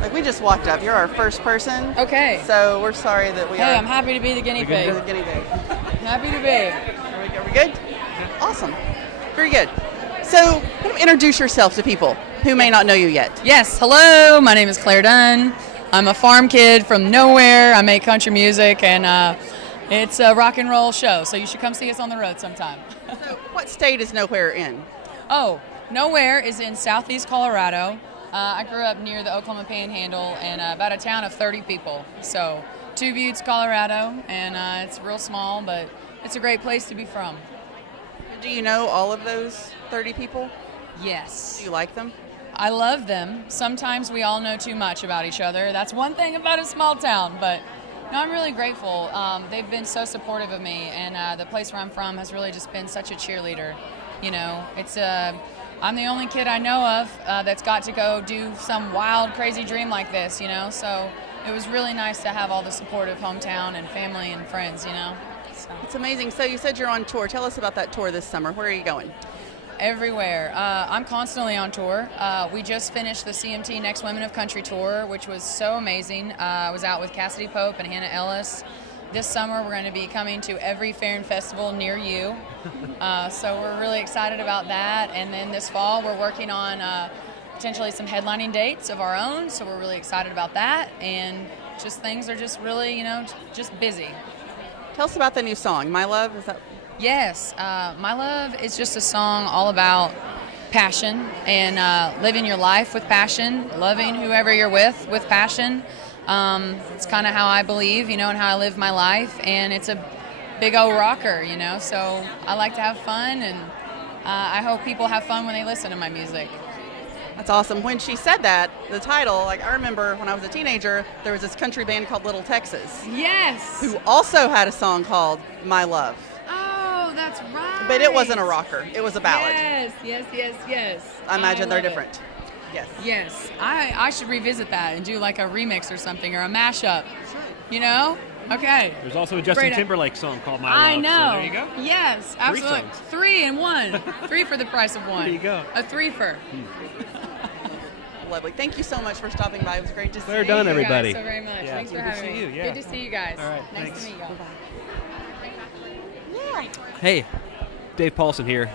Like, we just walked up. You're our first person. Okay. So we're sorry that we are. Hey, I'm happy to be the guinea pig. You're the guinea pig. Happy to be. Are we good? Awesome. Very good. So, kind of introduce yourself to people who may not know you yet. Yes, hello, my name is Claire Dunn. I'm a farm kid from nowhere. I make country music, and it's a rock and roll show, so you should come see us on the road sometime. So, what state is Nowhere in? Oh, Nowhere is in southeast Colorado. I grew up near the Oklahoma Panhandle and about a town of 30 people. So, Two Buttes, Colorado, and it's real small, but it's a great place to be from. Do you know all of those 30 people? Yes. Do you like them? I love them. Sometimes we all know too much about each other. That's one thing about a small town, but no, I'm really grateful. They've been so supportive of me, and the place where I'm from has really just been such a cheerleader. You know, I'm the only kid I know of that's got to go do some wild, crazy dream like this, you know, so it was really nice to have all the support of hometown and family and friends, you know. So. It's amazing. So you said you're on tour. Tell us about that tour this summer. Where are you going? Everywhere. I'm constantly on tour. We just finished the CMT Next Women of Country tour, which was so amazing. I was out with Cassidy Pope and Hannah Ellis. This summer we're going to be coming to every fair and festival near you. So we're really excited about that. And then this fall we're working on potentially some headlining dates of our own. So we're really excited about that. And just things are just really, you know, just busy. Tell us about the new song, My Love. Is that? Yes, My Love is just a song all about passion and living your life with passion, loving whoever you're with passion. It's kind of how I believe, you know, and how I live my life, and it's a big old rocker, you know, so I like to have fun, and I hope people have fun when they listen to my music. That's awesome. When she said that, the title, like, I remember when I was a teenager, there was this country band called Little Texas. Yes. Who also had a song called My Love. Oh, that's right. But it wasn't a rocker. It was a ballad. Yes. I imagine they're love it. different. Yes. Yes. I should revisit that and do like a remix or something or a mashup. You know? Okay. There's also a Justin Timberlake song called My Love. I know. So there you go. Yes, absolutely. 3 in 1. 3 for the price of 1. There you go. A 3-fer. Lovely. Thank you so much for stopping by. It was great to see you. We're done, everybody. Thank you guys so very much. Yeah. Thanks for Good having to see me. you. Yeah. Good to see you guys. All right, Nice thanks. to meet you. Yeah. Hey, Dave Paulson here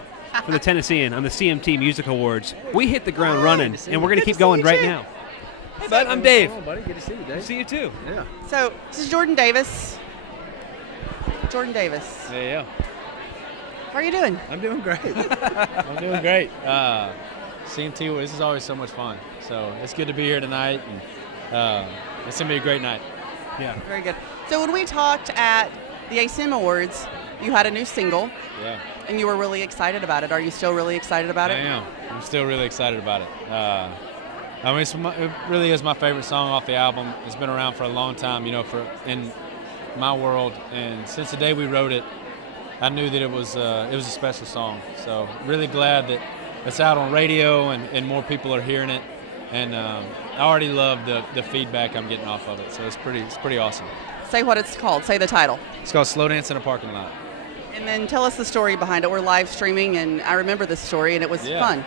for the Tennessean on the CMT Music Awards. We hit the ground running, and we're going to keep going right now. But I'm Dave. Hello, buddy. Good to see you, Dave. Good to see you too. Yeah. So, this is Jordan Davis. Jordan Davis. Yeah. How are you doing? I'm doing great. I'm doing great. CMT, this is always so much fun. So it's good to be here tonight, and it's going to be a great night. Yeah. Very good. So, when we talked at the CMA Awards, you had a new single, Yeah. and you were really excited about it. Are you still really excited about it? I am. I'm still really excited about it. I mean, it really is my favorite song off the album. It's been around for a long time, you know, in my world. And since the day we wrote it, I knew that it was a special song. So really glad that it's out on radio and more people are hearing it. And I already love the feedback I'm getting off of it. So it's pretty awesome. Say what it's called. Say the title. It's called Slow Dance in a Parking Lot. And then tell us the story behind it. We're live streaming, and I remember this story, and it was fun.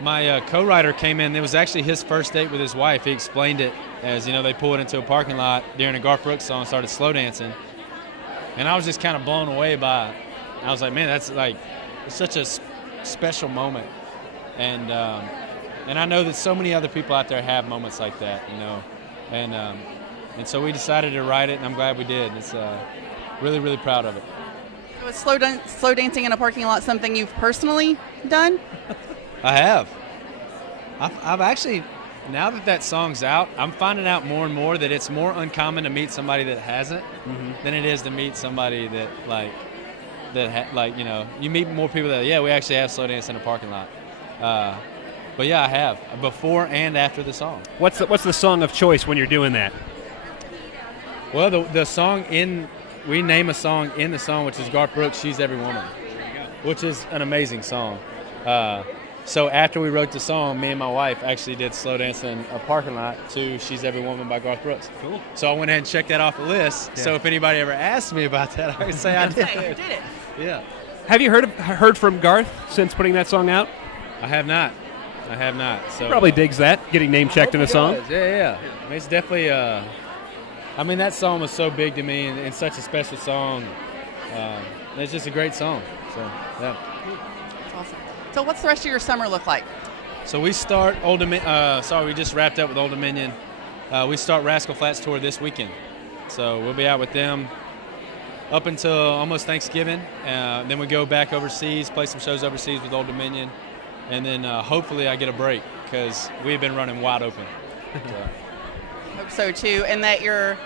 My co-writer came in. It was actually his first date with his wife. He explained it as, you know, they pulled into a parking lot during a Garth Brooks song, started slow dancing. And I was just kind of blown away by it. I was like, man, that's like, it's such a special moment. And I know that so many other people out there have moments like that, you know. And so we decided to write it, and I'm glad we did. It's really, really proud of it. So is slow dancing in a parking lot something you've personally done? I have. I've actually, now that song's out, I'm finding out more and more that it's more uncommon to meet somebody that hasn't than it is to meet somebody that you know, you meet more people that, yeah, we actually have slow dance in a parking lot. But yeah, I have, before and after the song. What's the song of choice when you're doing that? Well, the song we name a song in the song, which is Garth Brooks' She's Every Woman, which is an amazing song. So after we wrote the song, me and my wife actually did slow dance in a parking lot to She's Every Woman by Garth Brooks. Cool. So I went ahead and checked that off the list. Yeah. So if anybody ever asked me about that, I could say I did. You did it. Yeah. Have you heard from Garth since putting that song out? I have not. I have not. So Probably digs that, getting name checked in a song. Yeah. I mean, it's definitely. I mean, that song was so big to me and such a special song. It's just a great song. So yeah. That's awesome. So what's the rest of your summer look like? So we start Old Dominion. We just wrapped up with Old Dominion. We start Rascal Flatts tour this weekend. So we'll be out with them up until almost Thanksgiving. Then we go back overseas, play some shows overseas with Old Dominion, and then hopefully I get a break because we've been running wide open. Hope so too, and that your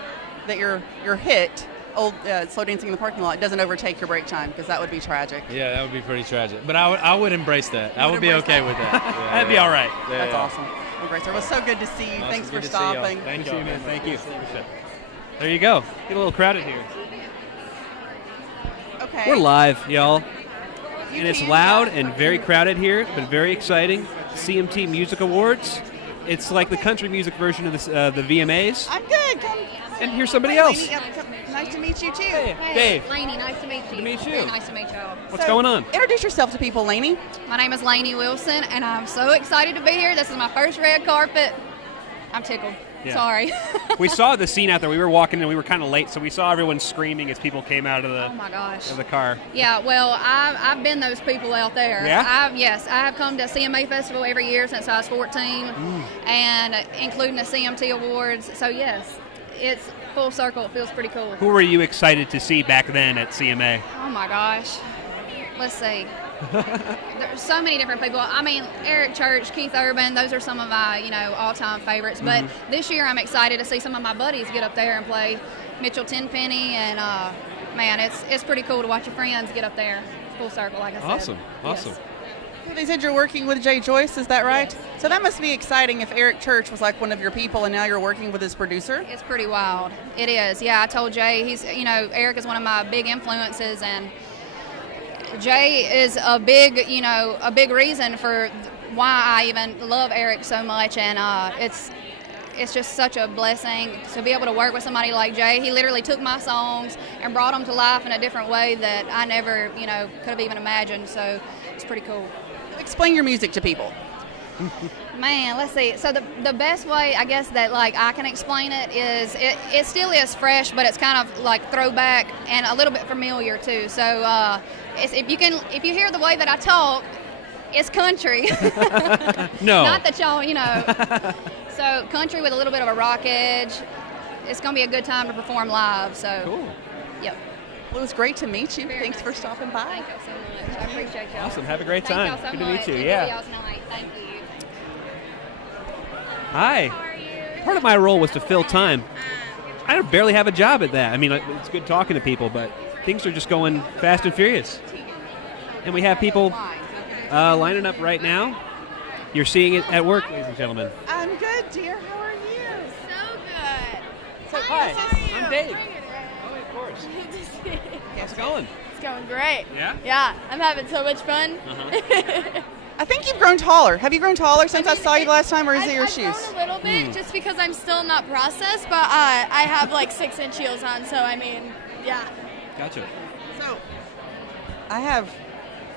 hit, old Slow Dancing in the Parking Lot, doesn't overtake your break time, because that would be tragic. Yeah, that would be pretty tragic. But I would embrace that. I would be okay with that. Yeah, That'd be all right. Yeah, That's awesome. Well, great, sir. It was so good to see you. Awesome. Thanks Good for to see y'all. stopping. Thank you, man. Thank you. There you go. Get a little crowded here. Okay. We're live, y'all. You And it's can loud go. and very crowded here, but very exciting. CMT Music Awards. It's like the country music version of the VMAs. I'm good. Come. And here's somebody Hi, else. Lainey. Nice to meet you too. Hey, Hey, Dave. Lainey, nice to meet you. to meet you. Very nice to meet y'all. What's going on? Introduce yourself to people, Lainey. My name is Lainey Wilson, and I'm so excited to be here. This is my first red carpet. I'm tickled. Yeah. Sorry. We saw the scene out there. We were walking and we were kind of late, so we saw everyone screaming as people came out of Oh my gosh. the car. Yeah, well, I've been those people out there. Yeah? Yes, I have come to CMA Festival every year since I was 14, and including the CMT Awards. So yes, it's full circle. It feels pretty cool. Who were you excited to see back then at CMA? Oh my gosh. Let's see. There's so many different people. I mean, Eric Church, Keith Urban, those are some of my, all-time favorites. But this year I'm excited to see some of my buddies get up there and play Mitchell Tenpenny, and man, it's pretty cool to watch your friends get up there full circle, like I said. Awesome. Yes. So they said you're working with Jay Joyce, is that right? So that must be exciting if Eric Church was like one of your people and now you're working with his producer. It's pretty wild. It is. Yeah, I told Jay, he's, Eric is one of my big influences, and Jay is a big reason for why I even love Eric so much, and it's just such a blessing to be able to work with somebody like Jay. He literally took my songs and brought them to life in a different way that I never, could have even imagined. So it's pretty cool. Explain your music to people. Man, let's see. So the best way, I guess, that I can explain it is it still is fresh, but it's kind of like throwback and a little bit familiar too. So if you hear the way that I talk, it's country. No. Not that y'all, So country with a little bit of a rock edge. It's gonna be a good time to perform live. So Cool. Yep. Well, it was great to meet you. Very Thanks nice. for stopping by. Thank y'all so much. I appreciate y'all. Awesome. Have a great Thank time. y'all so Good to much. meet you. Enjoy Yeah. y'all's night. Thank you. Hi. How are you? Part of my role was to fill time. I barely have a job at that. I mean, it's good talking to people, but things are just going fast and furious. And we have people lining up right now. You're seeing it at work, ladies and gentlemen. I'm good, dear. How are you? So good. So, Hi, How are you? I'm Dave. Bring it around. Oh, of course. It's How's it going? going great. Yeah? Yeah, I'm having so much fun. I think you've grown taller. Have you grown taller since I saw you last time, or is it your I've shoes? grown a little bit just because I'm still not processed, but I have like 6-inch heels on, so I mean, yeah. Gotcha. So, I have,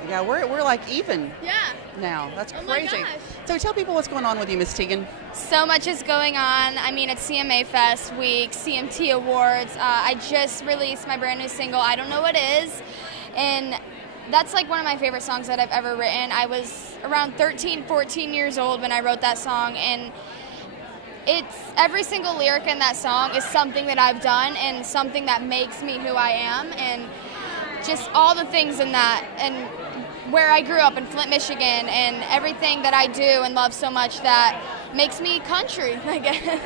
we're like even Yeah. now. That's Oh my crazy. gosh. So tell people what's going on with you, Miss Teagan. So much is going on. I mean, it's CMA Fest week, CMT Awards. I just released my brand new single, I Don't Know What Is, and that's like one of my favorite songs that I've ever written. I was around 13, 14 years old when I wrote that song, and it's every single lyric in that song is something that I've done and something that makes me who I am, and just all the things in that, and where I grew up in Flint, Michigan, and everything that I do and love so much that makes me country, I guess.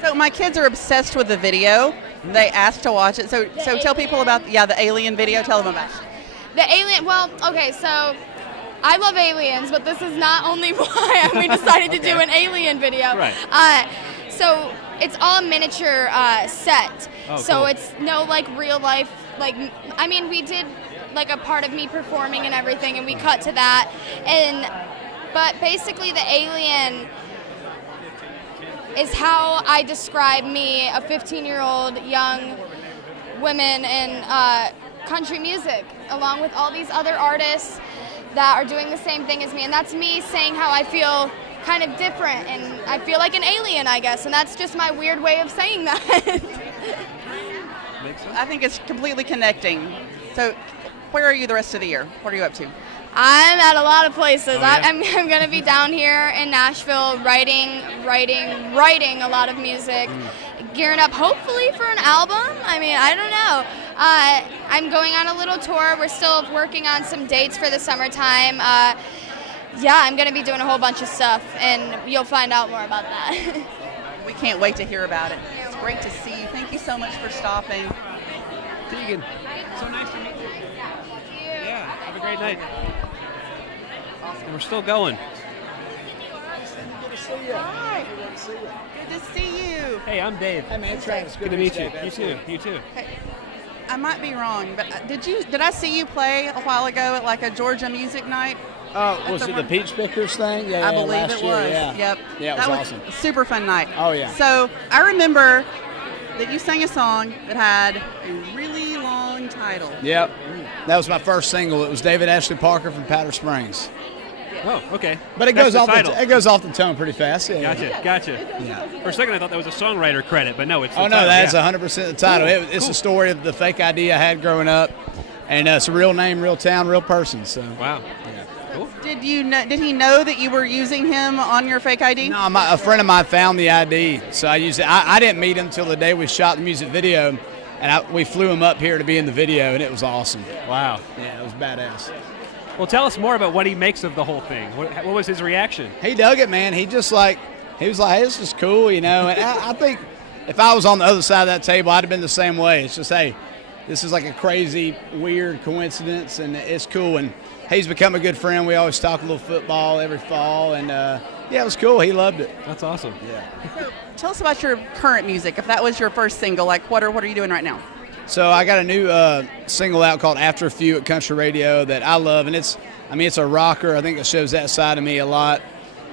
So my kids are obsessed with the video. They asked to watch it. So tell people about the alien video. Tell them about it. The alien, well, okay, so I love aliens, but this is not only why we decided to do an alien video. Right. So it's all miniature set. Oh, so cool. it's no like real life, like, I mean, we did like a part of me performing and everything, and we cut to that. But basically the alien is how I describe me, a 15-year-old young woman in country music, along with all these other artists that are doing the same thing as me. And that's me saying how I feel kind of different, and I feel like an alien, I guess, and that's just my weird way of saying that. I think it's completely connecting. So where are you the rest of the year? What are you up to? I'm at a lot of places. Oh, yeah? I'm going to be down here in Nashville writing a lot of music, gearing up hopefully for an album. I mean, I don't know. I'm going on a little tour. We're still working on some dates for the summertime. Yeah, I'm going to be doing a whole bunch of stuff, and you'll find out more about that. We can't wait to hear about it. It's great to see you. Thank you so much for stopping. Tegan, so nice to meet you. Yeah, have a great night. And we're still going. Good to see you. Hi. Good to see you. Hey, I'm Dave. Hey, man, Travis. Good to meet you. You too. You too. Hey, I might be wrong, but did I see you play a while ago at like a Georgia music night? Was it the Peach Pickers thing? Yeah, I believe last it year, was. yeah. Yep. Yeah, it that was was awesome. a super fun night. Oh, yeah. So I remember that you sang a song that had a really long title. Yep. That was my first single. It was David Ashley Parker from Powder Springs. Oh, okay. But it That's goes the off title. it goes off the tone pretty fast. Yeah. Gotcha. Yeah. For a second, I thought that was a songwriter credit, but no, it's. Oh the no, title, that's yeah. 100% the title. Cool. It's Cool. a story of the fake ID I had growing up, and it's a real name, real town, real person. So. Wow. Cool. Did he know that you were using him on your fake ID? No, a friend of mine found the ID, so I used it. I didn't meet him till the day we shot the music video, and we flew him up here to be in the video, and it was awesome. Wow. Yeah, it was badass. Well, tell us more about what he makes of the whole thing. What was his reaction? He dug it, man. He was like, hey, this is cool, you know. And I think if I was on the other side of that table, I'd have been the same way. It's just, hey, this is like a crazy, weird coincidence, and it's cool. And he's become a good friend. We always talk a little football every fall, and yeah, it was cool. He loved it. That's awesome. Yeah. So, tell us about your current music. If that was your first single, like what are you doing right now? So I got a new single out called After a Few at Country Radio that I love, and it's a rocker. I think it shows that side of me a lot.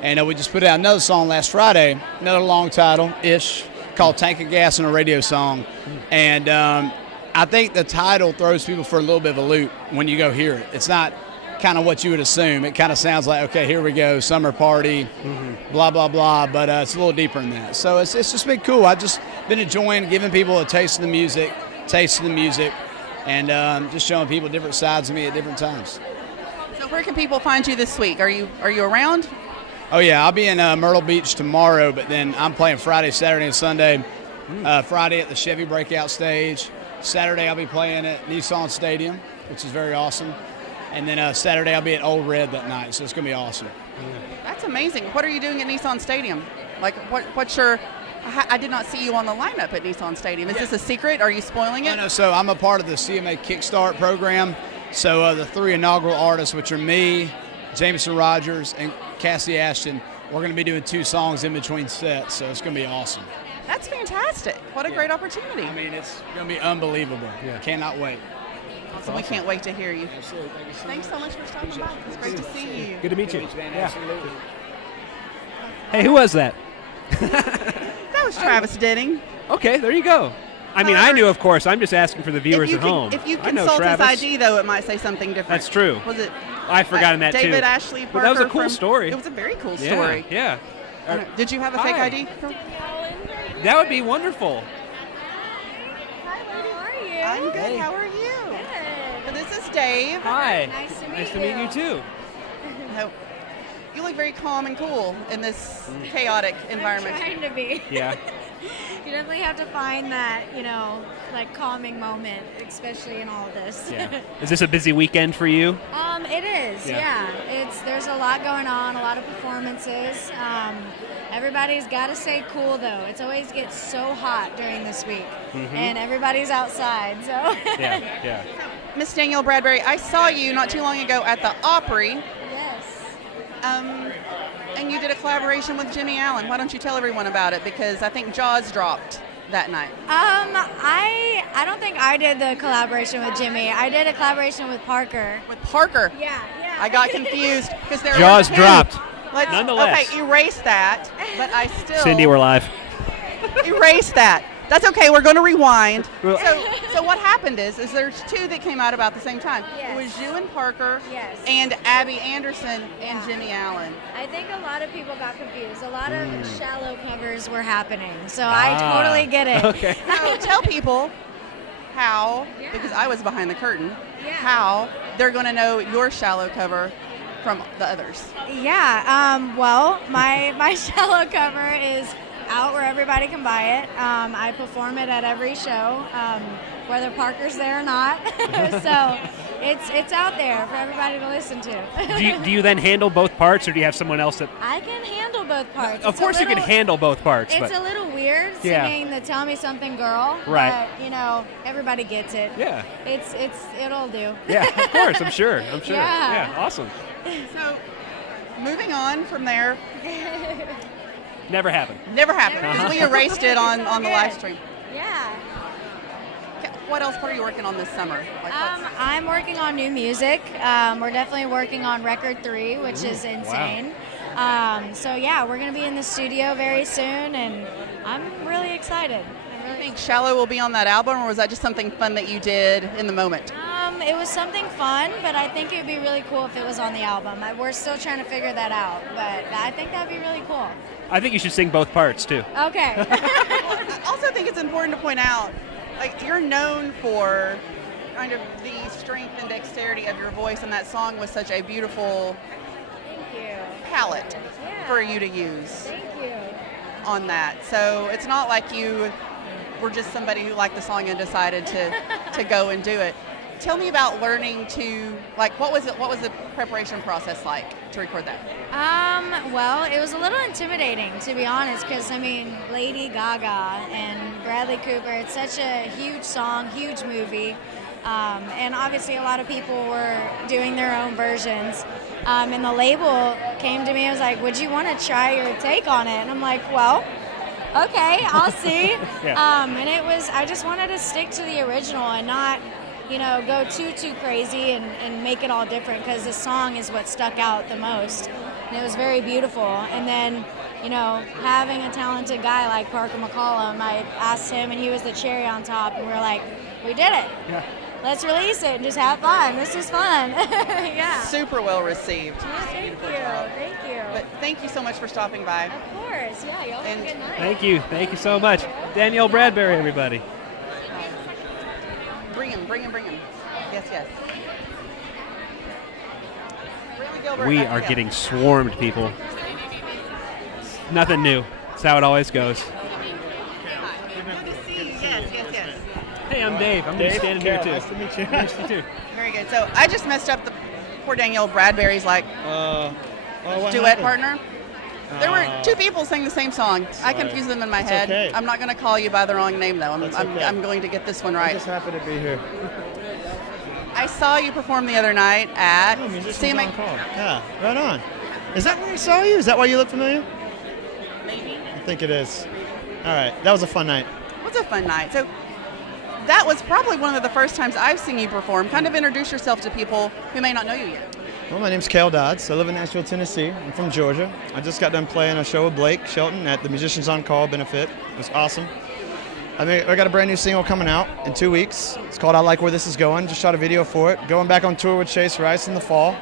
And we just put out another song last Friday, another long title-ish, called Tank of Gas and a Radio Song. And I think the title throws people for a little bit of a loop when you go hear it. It's not kind of what you would assume. It kind of sounds like, okay, here we go, summer party, blah, blah, blah, but it's a little deeper than that. So it's just been cool. I've just been enjoying giving people a taste of the music, and just showing people different sides of me at different times. So where can people find you this week? Are you around? Oh, yeah, I'll be in Myrtle Beach tomorrow, but then I'm playing Friday, Saturday, and Sunday. Friday at the Chevy Breakout Stage. Saturday I'll be playing at Nissan Stadium, which is very awesome. And then Saturday I'll be at Old Red that night, so it's going to be awesome. That's amazing. What are you doing at Nissan Stadium? Like, what's your... I did not see you on the lineup at Nissan Stadium. Is this a secret? Are you spoiling it? No, so I'm a part of the CMA Kickstart program. So the 3 inaugural artists, which are me, Jameson Rogers, and Cassie Ashton, we're going to be doing 2 songs in between sets, so it's going to be awesome. That's fantastic. What a great opportunity. I mean, it's going to be unbelievable. Yeah. Cannot wait. Awesome. We can't wait to hear you. Absolutely. Thank you so Thanks so much for stopping by. It's great to see you. Good to meet you. Man. Yeah. Absolutely. Hey, who was that? That was Travis Denning. Okay, there you go. I mean, I knew, of course. I'm just asking for the viewers at home. If you I know consult his Travis. ID, though, it might say something different. That's true. Was it? I've forgotten that too. David Ashley Parker. But that was a cool story. It was a very cool Yeah, story. Yeah. Did you have a fake Hi. ID? That would be wonderful. I'm good. How are you? Good. This is Dave. Hi. Nice to meet you too. No, you look very calm and cool in this chaotic environment. I'm trying to be. Yeah. You definitely have to find that, like calming moment, especially in all of this. Yeah. Is this a busy weekend for you? It is, Yeah. There's a lot going on, a lot of performances. Everybody's got to stay cool though. It always gets so hot during this week, and everybody's outside. So. Yeah. Miss Danielle Bradbery, I saw you not too long ago at the Opry. Yes. And you did a collaboration with Jimmy Allen. Why don't you tell everyone about it? Because I think Jaws dropped that night. I don't think I did the collaboration with Jimmy. I did a collaboration with Parker. With Parker. Yeah. I got confused because there Jaws were dropped. Nonetheless. Okay, erase that. But I still Cindy, we're live. erase that. That's okay. We're going to rewind. Well- So what happened is there's two that came out about the same time. Yes. It was you and Parker. Yes. And Abby Anderson and Yeah. Jenny Allen. I think a lot of people got confused. A lot of shallow covers were happening, so I totally get it. Okay. So tell people how, because I was behind the curtain, Yeah. how they're going to know your shallow cover from the others. Yeah. Well, my shallow cover is out where everybody can buy it. I perform it at every show, whether Parker's there or not. So it's out there for everybody to listen to. Do you then handle both parts, or do you have someone else that? I can handle both parts. Of course, you can handle both parts. It's but a little weird Yeah. singing the "Tell Me Something, Girl," Right. but everybody gets it. yeah, It'll do. yeah, of course. I'm sure. Yeah. Awesome. So moving on from there, Never happened. never happened because we erased it on the Good. live stream. Yeah. What else are you working on this summer? Like what's- I'm working on new music. We're definitely working on record 3, which is insane. So yeah, we're gonna be in the studio very soon, and I'm really excited. Do you think Shallow will be on that album, or was that just something fun that you did in the moment? It was something fun, but I think it would be really cool if it was on the album. We're still trying to figure that out, but I think that'd be really cool. I think you should sing both parts too. Okay. I also think it's important to point out, like, you're known for kind of the strength and dexterity of your voice, and that song was such a beautiful Thank you. palette Yeah. for you to use Thank you. on that. So it's not like you were just somebody who liked the song and decided to go and do it. Tell me about learning to, like, what was the preparation process like to record that? Well, it was a little intimidating, to be honest, because, Lady Gaga and Bradley Cooper, it's such a huge song, huge movie, and obviously a lot of people were doing their own versions, and the label came to me and was like, would you want to try your take on it? And I'm like, well, okay, I'll see. Yeah. And I just wanted to stick to the original and not go too crazy and make it all different, because the song is what stuck out the most. And it was very beautiful. And then, having a talented guy like Parker McCollum, I asked him and he was the cherry on top, and we were like, we did it. Yeah. Let's release it and just have fun. This is fun. Yeah. Super well received. Thank you. But thank you so much for stopping by. Of course. Yeah, y'all have a good night. Thank you so much. Danielle Bradbery, everybody. Bring him. Yes. Brantley Gilbert, We back are to you. getting swarmed, people. Nothing new. It's how it always goes. Good to see you. Yes. Hey, I'm Dave. I'm just standing here too. Nice to meet you. Nice to meet you too. Very good. So I just messed up the poor Danielle Bradbery's What duet happened? partner. There were two people sing the same song. I confused them in my head. okay. I'm not going to call you by the wrong name, though. That's okay. I'm going to get this one I'm right. just happy to be here. I saw you perform the other night at Oh, musicians CMA. on call. Yeah, right on. Is that where I saw you? Is that why you look familiar? Maybe. I think it is. All right, that was a fun night. It was a fun night. So that was probably one of the first times I've seen you perform. Kind of introduce yourself to people who may not know you yet. Well, my name's Kelleigh Dodds. I live in Nashville, Tennessee. I'm from Georgia. I just got done playing a show with Blake Shelton at the Musicians on Call benefit. It was awesome. I got a brand new single coming out in 2 weeks. It's called I Like Where This Is Going. Just shot a video for it. Going back on tour with Chase Rice in the fall.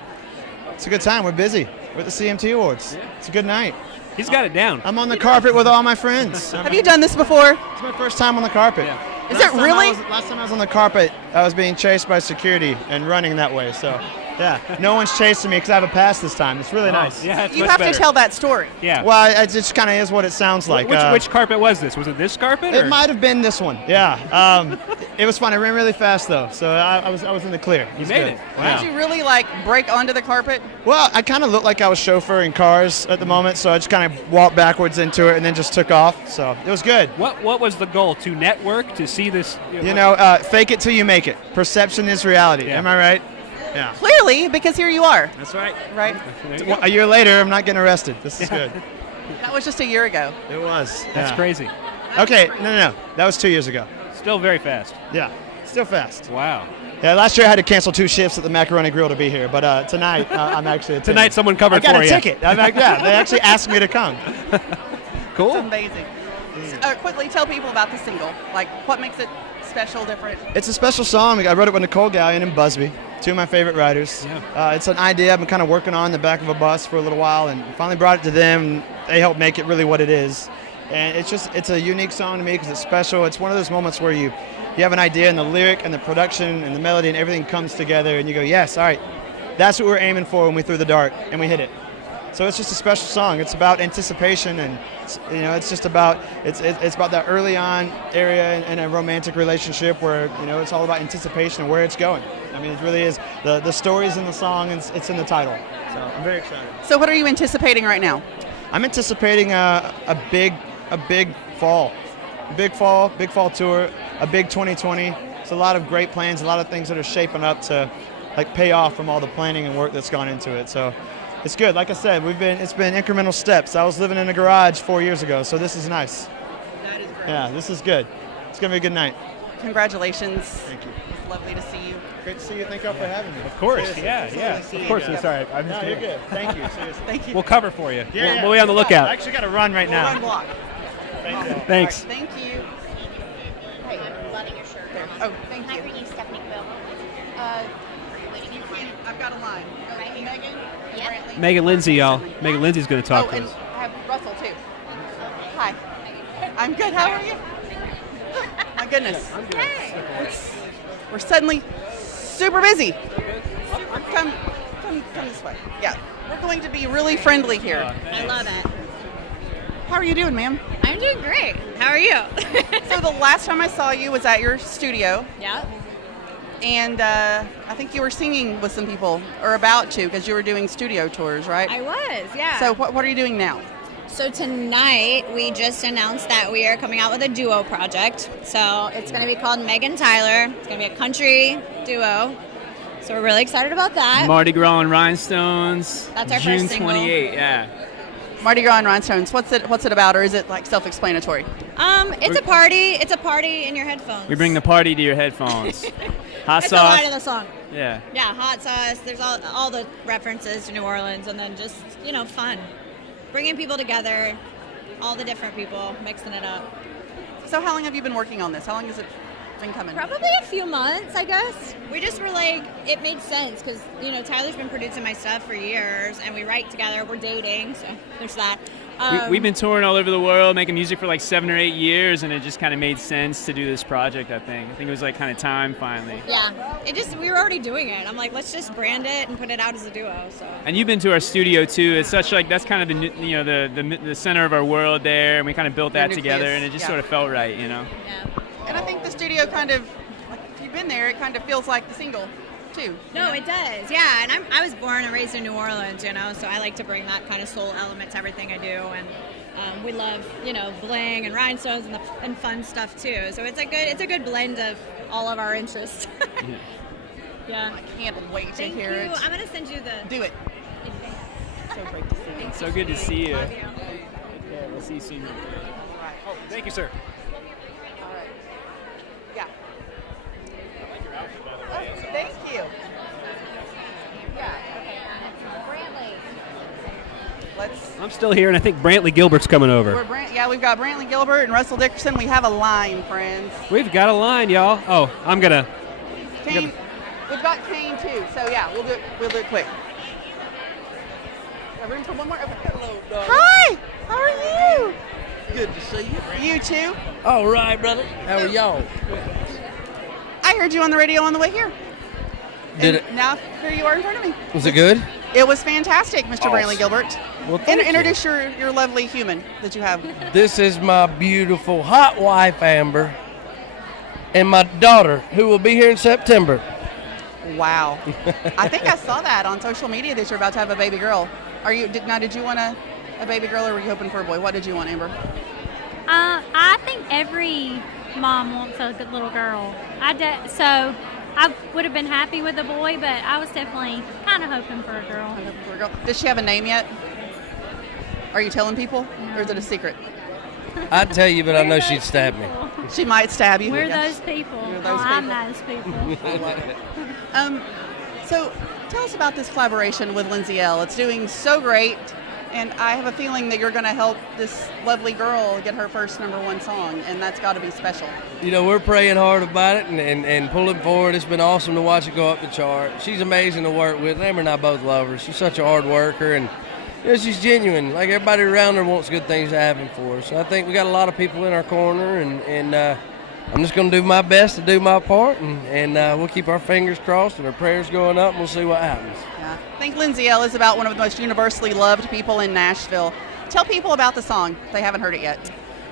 It's a good time. We're busy. We're at the CMT Awards. It's a good night. He's got it down. I'm on the carpet with all my friends. Have you done this before? It's my first time on the carpet. Yeah. Is it really? Last time I was on the carpet, I was being chased by security and running that way. So, yeah, no one's chasing me because I have a pass this time. It's really nice. Yeah, it's You much have better. to tell that story. Yeah. Well, it just kind of is what it sounds like. Which carpet was this? Was it this carpet? It or? might have been this one. Yeah. It was fun. It ran really fast though, so I was in the clear. It was made good. it. Yeah. Did you really break onto the carpet? Well, I kind of looked like I was chauffeuring cars at the moment, so I just kind of walked backwards into it and then just took off. So it was good. What was the goal? To network? To see this? Fake it till you make it. Perception is reality. Yeah. Am I right? Yeah. Clearly, because here you are. That's right. Right? There you Well, go. a year later, I'm not getting arrested. This is good. That was just a year ago. It was. That's yeah. crazy. Okay, no. That was 2 years ago. Still very fast. Yeah. Still fast. Wow. Yeah, last year I had to cancel 2 shifts at the Macaroni Grill to be here, but tonight I'm actually attending. Tonight someone covered I got for a you. ticket. They actually asked me to come. It's Cool. amazing. Quickly tell people about the single. Like, what makes it special, different? It's a special song. I wrote it with Nicole Gallion and Busby, two of my favorite writers. Yeah. It's an idea I've been kind of working on in the back of a bus for a little while, and finally brought it to them. And they helped make it really what it is. And it's a unique song to me because it's special. It's one of those moments where you have an idea and the lyric and the production and the melody and everything comes together, and you go, yes, all right, that's what we're aiming for when we threw the dart, and we hit it. So it's just a special song. It's about anticipation, and it's just about it's about that early on area in a romantic relationship where it's all about anticipation and where it's going. I mean, it really is. The story's in the song, and it's in the title. So I'm very excited. So what are you anticipating right now? I'm anticipating a big fall tour, a big 2020. It's a lot of great plans, a lot of things that are shaping up to pay off from all the planning and work that's gone into it. So it's good. Like I said, it's been incremental steps. I was living in a garage 4 years ago, so this is nice. That is great. Yeah, this is good. It's going to be a good night. Congratulations. Thank you. It's lovely to see you. Great to see you. Thank you all for having me. Of course, Seriously. yeah. Of course. Sorry, I'm just You're kidding. good. Thank you. Seriously. Thank you. We'll cover for you. Yeah, We'll be on the lookout. I actually got to run right now. Run block. Thank you. Thanks. All right, thank you. Hey, I'm loving your shirt. there. Oh, thank Can I you. bring you Stephanie Quill? I've got a line. Megan? Yeah. Brantley? Megan Lindsay, y'all. Megan Lindsay's going to talk Oh, to and us. I have Russell, too. Hi. I'm good. How are you? My goodness. We're suddenly super busy. Come this way. Yeah. We're going to be really friendly here. I love it. How are you doing, ma'am? I'm doing great. How are you? So the last time I saw you was at your studio, Yeah. and I think you were singing with some people, or about to, because you were doing studio tours, right? I was, yeah. So what are you doing now? So tonight we just announced that we are coming out with a duo project. So it's going to be called Meg and Tyler. It's going to be a country duo. So we're really excited about that. Mardi Gras and Rhinestones. That's our June first single. 28, yeah. Mardi Gras and Rhinestones. What's it about, or is it like self-explanatory? It's a party. It's a party in your headphones. We bring the party to your headphones. Hot That's the line of sauce. the song. Yeah. Yeah, hot sauce. There's all the references to New Orleans, and then just fun, bringing people together, all the different people, mixing it up. So how long have you been working on this? How long has it been coming? Probably a few months, I guess. We just were like, it made sense because Tyler's been producing my stuff for years, and we write together. We're dating, so there's that. We've been touring all over the world, making music for like 7 or 8 years, and it just kind of made sense to do this project, I think. I think it was like kind of time finally. Yeah, we were already doing it. I'm like, let's just brand it and put it out as a duo. So. And you've been to our studio too. It's such like that's kind of the center of our world there, and we kind of built that together, and it just sort of felt right, Yeah. And I think the studio kind of, like, if you've been there, it kind of feels like the single, too. No, it does. Yeah, and I was born and raised in New Orleans, so I like to bring that kind of soul element to everything I do, and we love, bling and rhinestones and fun stuff too. So it's a good blend of all of our interests. Yeah. I can't wait to hear Thank you. it. I'm gonna send you the. Do it. So great to see you. So good to see you. Love you. Yeah, we'll see you soon. Oh, thank you, sir. All right. Yeah. Oh, thank you. Yeah. I'm still here, and I think Brantley Gilbert's coming over. We've got Brantley Gilbert and Russell Dickerson. We have a line, friends. We've got a line, y'all. Oh, I'm gonna. Kane, we've got Kane too. So yeah, we'll do it quick. Got room for one more? Okay. Hello, darling. Hi. How are you? Good to see you. You too. All right, brother. How are y'all? I heard you on the radio on the way here. Did And it? now here you are in front of me. Was it good? It was fantastic, Mr. Brantley Gilbert. Well, thank you. Introduce your lovely human that you have. This is my beautiful hot wife, Amber, and my daughter, who will be here in September. Wow. I think I saw that on social media that you're about to have a baby girl. Did you want a baby girl, or were you hoping for a boy? What did you want, Amber? I think every mom wants a good little girl. So I would have been happy with a boy, but I was definitely kind of hoping for a girl. Does she have a name yet? Are you telling people, or is it a secret? I'd tell you, but I know she'd stab me. She might stab you. We're Yes. those people. We're those I'm people. those people. I love it. So tell us about this collaboration with Lindsay Ell. It's doing so great. And I have a feeling that you're going to help this lovely girl get her first #1 song, and that's got to be special. You know, we're praying hard about it and pulling forward. It's been awesome to watch it go up the chart. She's amazing to work with. Amber and I both love her. She's such a hard worker, and you know, she's genuine. Like, everybody around her wants good things to happen for her. So I think we got a lot of people in our corner, and I'm just going to do my best to do my part, and we'll keep our fingers crossed and our prayers going up, and we'll see what happens. Yeah. I think Lindsay Ell is about one of the most universally loved people in Nashville. Tell people about the song if they haven't heard it yet.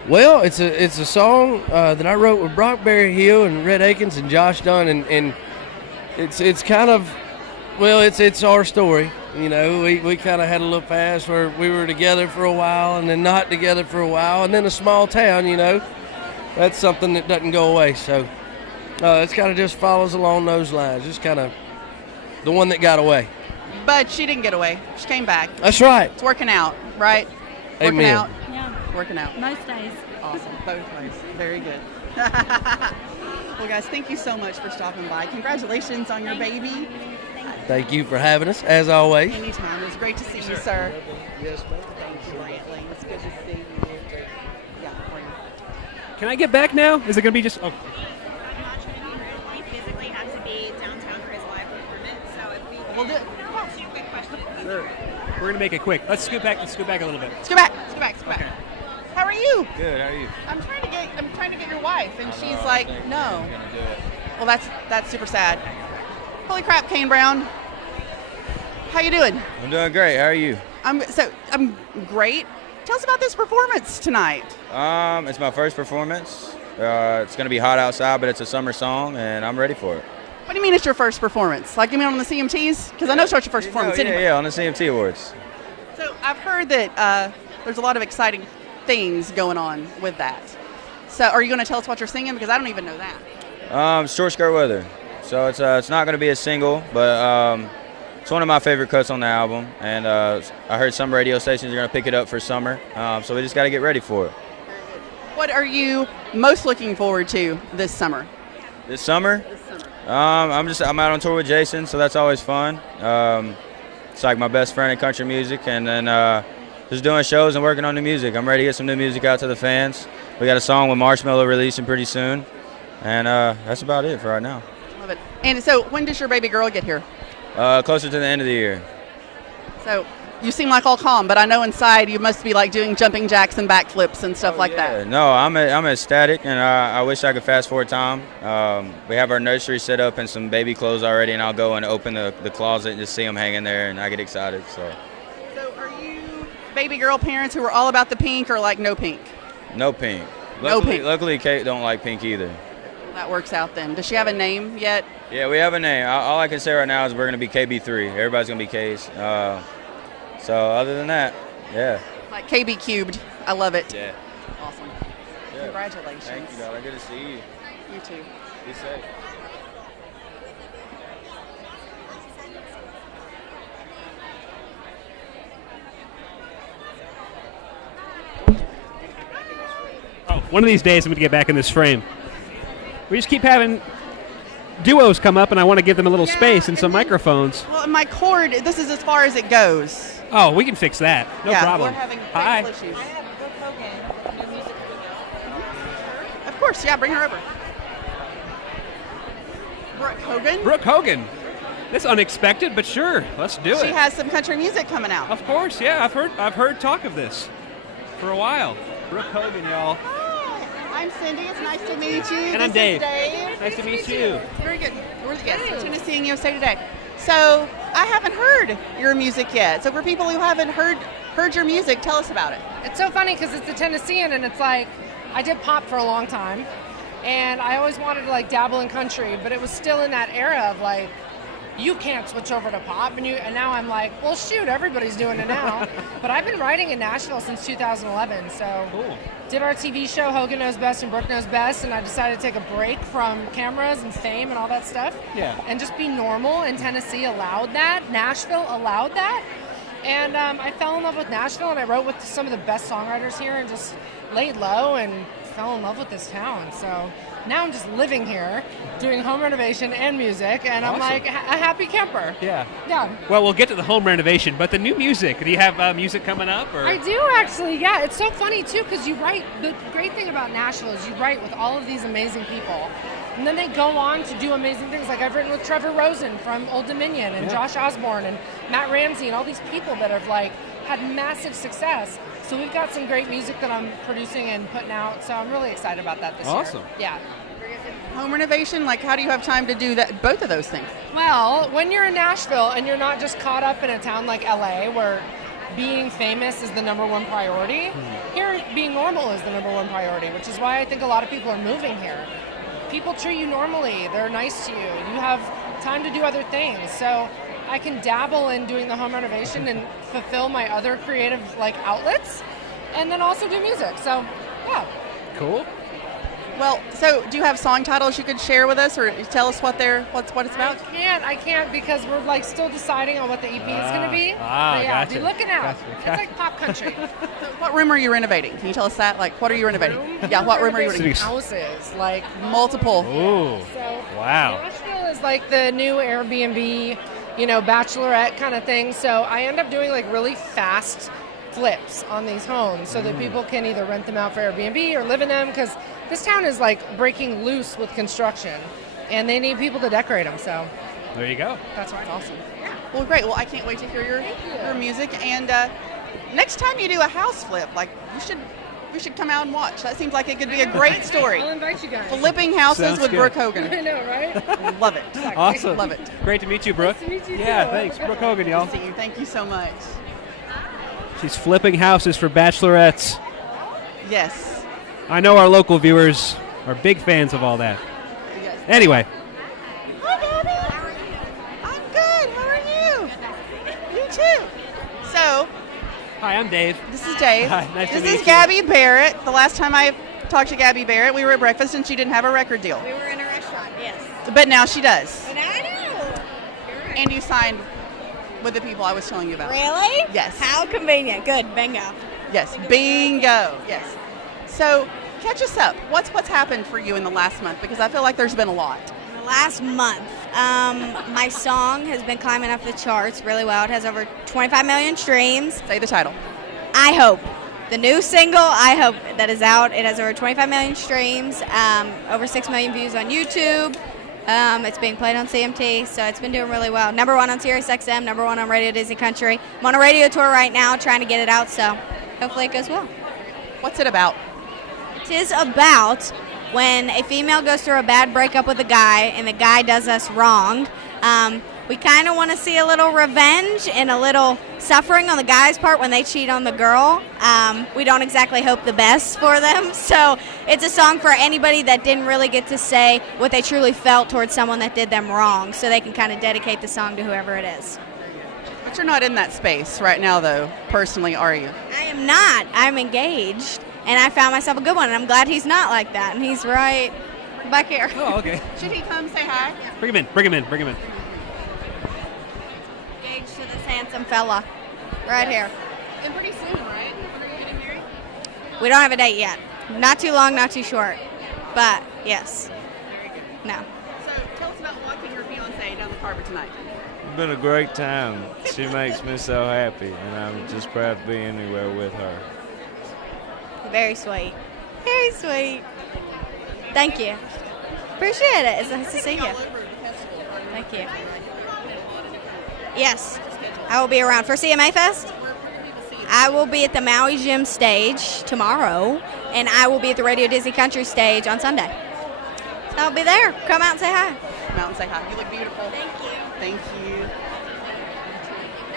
Well, it's a song that I wrote with Brockberry Hill and Red Akins and Josh Dunn, and it's kind of, well, it's our story. You know, we kind of had a little past where we were together for a while and then not together for a while, and then a small town, you know, that's something that doesn't go away. So it's kind of just follows along those lines, just kind of the one that got away. But she didn't get away. She came back. That's right. It's working out, right? Amen. Working out. Yeah. Working out. Most days. Awesome. Both ways. Very good. Well, guys, thank you so much for stopping by. Congratulations on your baby. Thank you for having us, as always. Anytime. It was great to see you, sir. Yes, ma'am. Thank you, Brantley. It's good to see you. Yeah, bring it. Can I get back now? Is it going to be just... Oh. Physically have to be downtown for his live performance, so if we We'll do it. two quick questions. Sure. We're going to make it quick. Let's scoot back a little bit. Let's go back. How are you? Good. How are you? I'm trying to get your wife, and she's like, no. Well, that's super sad. Holy crap, Kane Brown. How you doing? I'm doing great. How are you? I'm great. Tell us about this performance tonight. It's my first performance. It's going to be hot outside, but it's a summer song, and I'm ready for it. What do you mean it's your first performance? Like, you mean on the CMTs? Because I know it's not your first performance anyway. Yeah, on the CMT Awards. So I've heard that there's a lot of exciting things going on with that. So are you going to tell us what you're singing? Because I don't even know that. Short Skirt Weather. So it's not going to be a single, but it's one of my favorite cuts on the album. And I heard some radio stations are going to pick it up for summer. So we just got to get ready for it. What are you most looking forward to this summer? This summer? I'm out on tour with Jason, so that's always fun. It's like my best friend in country music, and then just doing shows and working on new music. I'm ready to get some new music out to the fans. We got a song with Marshmello releasing pretty soon, and that's about it for right now. Love it. And so when does your baby girl get here? Closer to the end of the year. So you seem like all calm, but I know inside you must be like doing jumping jacks and backflips and stuff like that. No, I'm ecstatic, and I wish I could fast forward time. We have our nursery set up and some baby clothes already, and I'll go and open the closet and just see them hanging there, and I get excited. So are you baby girl parents who are all about the pink or like no pink? No pink. Luckily, Kate don't like pink either. That works out then. Does she have a name yet? Yeah, we have a name. All I can say right now is we're going to be KB3. Everybody's going to be K's. So other than that, yeah. Like KB cubed. I love it. Yeah. Awesome. Yeah. Congratulations. Thank you, darling. Good to see you. You too. Be safe. Oh, one of these days I'm going to get back in this frame. We just keep having duos come up, and I want to give them a little space and some microphones. Well, my cord, this is as far as it goes. Oh, we can fix that. No problem. We're having Hi. technical issues. I have Brooke Hogan, new music video. Of course, yeah, bring her over. Brooke Hogan? Brooke Hogan. That's unexpected, but sure, let's do it. She has some country music coming out. Of course, yeah. I've heard talk of this for a while. Brooke Hogan, y'all. Hi, I'm Cindy. It's nice to meet you. And I'm Dave. Dave. Nice to meet you. Very good. We're the guests of Tennessee and USA Today. So I haven't heard your music yet. So for people who haven't heard your music, tell us about it. It's so funny because it's a Tennessean, and it's like I did pop for a long time, and I always wanted to like dabble in country, but it was still in that era of like you can't switch over to pop, and now I'm like, well, shoot, everybody's doing it now. But I've been writing in Nashville since 2011, so cool. Did our TV show Hogan Knows Best and Brooke Knows Best, and I decided to take a break from cameras and fame and all that stuff, yeah, and just be normal. And Tennessee allowed that, Nashville allowed that, And I fell in love with Nashville, and I wrote with some of the best songwriters here and just laid low and fell in love with this town. So now I'm just living here, doing home renovation and music, and I'm Awesome. like a happy camper. Yeah. Yeah. Well, we'll get to the home renovation, but the new music. Do you have music coming up? Or? I do actually, yeah. It's so funny too because you write. The great thing about Nashville is you write with all of these amazing people, and then they go on to do amazing things. Like I've written with Trevor Rosen from Old Dominion and Josh Osborne and Matt Ramsey and all these people that have like had massive success. So we've got some great music that I'm producing and putting out. So I'm really excited about that this year. Awesome. Yeah. Home renovation, like how do you have time to do that? Both of those things. Well, when you're in Nashville and you're not just caught up in a town like LA where being famous is the number one priority, here being normal is the number one priority, which is why I think a lot of people are moving here. People treat you normally, they're nice to you, you have time to do other things. So I can dabble in doing the home renovation and fulfill my other creative like outlets and then also do music. So, yeah. Cool. Well, so do you have song titles you could share with us or tell us what it's about? I can't because we're like still deciding on what the EP is going to be. But yeah, gotcha. be looking out. Gotcha. It's like pop country. What room are you renovating? Can you tell us that? Like, what are you renovating? Yeah, what room are you renovating? Houses, like multiple. Ooh. So Wow. Nashville is like the new Airbnb, bachelorette kind of thing. So I end up doing like really fast flips on these homes so that people can either rent them out for Airbnb or live in them because this town is like breaking loose with construction and they need people to decorate them. So there you go. That's right. Awesome. Well, great. Well, I can't wait to hear your music. And next time you do a house flip, like we should come out and watch. That seems like it could be a great story. I'll invite you guys. Flipping houses Sounds with good. Brooke Hogan. I know, right? Love it. Awesome. Love it. Great to meet you, Brooke. Nice to meet you Yeah, too. thanks. Brooke Hogan, y'all. Good to see you. Thank you so much. She's flipping houses for bachelorettes. Yes. I know our local viewers are big fans of all that. Yes. Anyway, Hi, Gabby. How are you? I'm good. How are you? You too. So, hi, I'm Dave. this is Dave. Hi, nice to This meet is you. Gabby Barrett. The last time I talked to Gabby Barrett, we were at breakfast and she didn't have a record deal. We were in a restaurant, yes. But now she does. But I know. And you signed with the people I was telling you about. Really? Yes. How convenient. Good. Bingo. Yes. Bingo. Yes. So, catch us up. What's happened for you in the last month? Because I feel like there's been a lot. Last month, my song has been climbing up the charts really well. It has over 25 million streams. Say the title. I Hope. The new single, I Hope, that is out. It has over 25 million streams, over 6 million views on YouTube. It's being played on CMT, so it's been doing really well. Number 1 on Sirius XM, number 1 on Radio Disney Country. I'm on a radio tour right now trying to get it out, so hopefully it goes well. What's it about? It is about when a female goes through a bad breakup with a guy and the guy does us wrong. We kind of want to see a little revenge and a little suffering on the guy's part when they cheat on the girl. We don't exactly hope the best for them. So it's a song for anybody that didn't really get to say what they truly felt towards someone that did them wrong, so they can kind of dedicate the song to whoever it is. But you're not in that space right now, though, personally, are you? I am not. I'm engaged, and I found myself a good one, and I'm glad he's not like that, and he's right back here. Oh, okay. Should he come say hi? Bring him in. Bring him in. Bring him in. Engaged to this handsome fella right here. And pretty soon, right? When are you getting married? We don't have a date yet. Not too long, not too short. But, yes. No. So tell us about walking your fiancée down the carpet tonight. It's been a great time. She makes me so happy, and I'm just proud to be anywhere with her. Very sweet. Very sweet. Thank you. Appreciate it. It's nice to see you. Thank you. Yes. I will be around for CMA Fest. I will be at the Maui Gym stage tomorrow, and I will be at the Radio Disney Country stage on Sunday. So I'll be there. Come out and say hi. Come out and say hi. You look beautiful. Thank you. Thank you.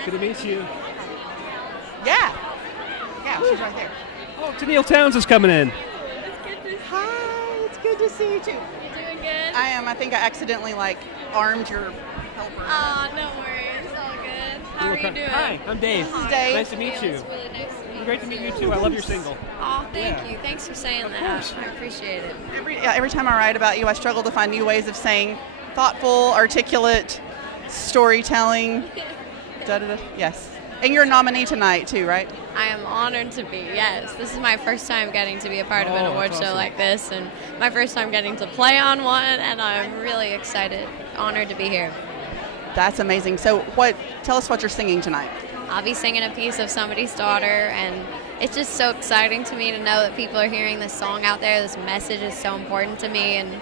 Good to meet you. Yeah. Yeah, she's right there. Oh, Tenille Townes is coming in. Hi, it's good to see you too. You doing good? I am. I think I accidentally armed your helper. Oh, no worries. It's all good. How are you doing? Hi, I'm Dave. This is Dave. Nice to meet you. It's really nice to meet you. Great to meet you too. I love your single. Oh, thank Yeah. you. Thanks for saying Of that. course. I appreciate it. Every time I write about you, I struggle to find new ways of saying thoughtful, articulate, storytelling. Da, da, da. Yes. And you're a nominee tonight too, right? I am honored to be, yes. This is my first time getting to be a part of an award show like this, and my first time getting to play on one, and I'm really excited, honored to be here. That's amazing. So tell us what you're singing tonight. I'll be singing a piece of Somebody's Daughter, and it's just so exciting to me to know that people are hearing this song out there. This message is so important to me, and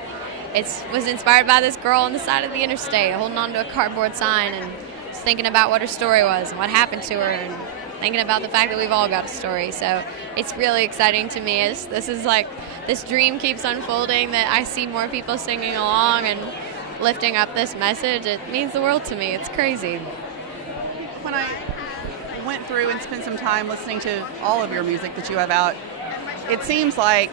it was inspired by this girl on the side of the interstate holding on to a cardboard sign and just thinking about what her story was and what happened to her, and thinking about the fact that we've all got a story. So it's really exciting to me. This is like this dream keeps unfolding, that I see more people singing along and lifting up this message. It means the world to me. It's crazy. When I went through and spent some time listening to all of your music that you have out, it seems like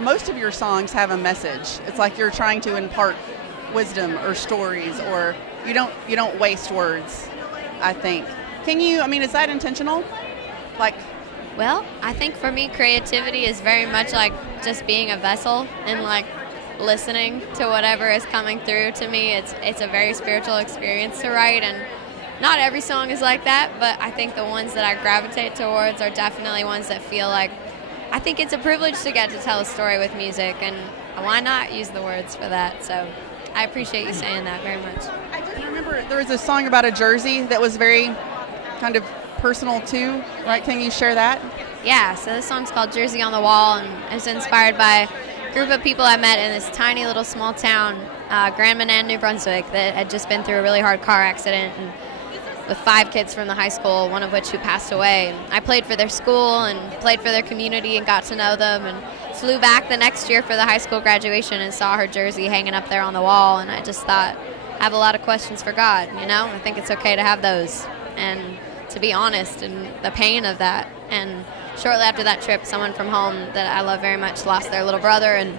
most of your songs have a message. It's like you're trying to impart wisdom or stories, or you don't waste words, I think. Is that intentional? Well, I think for me, creativity is very much like just being a vessel and like listening to whatever is coming through. To me, it's a very spiritual experience to write, and not every song is like that, but I think the ones that I gravitate towards are definitely ones that feel like, I think it's a privilege to get to tell a story with music, and why not use the words for that? So I appreciate you saying that very much. I remember there was a song about a jersey that was very kind of personal too, right? Can you share that? Yeah, so this song's called Jersey on the Wall, and it's inspired by a group of people I met in this tiny little small town, Grand Manan, New Brunswick, that had just been through a really hard car accident, and with 5 kids from the high school, one of which who passed away. I played for their school and played for their community and got to know them, and flew back the next year for the high school graduation and saw her jersey hanging up there on the wall, and I just thought, I have a lot of questions for God, I think it's okay to have those and to be honest and the pain of that. And shortly after that trip, someone from home that I love very much lost their little brother and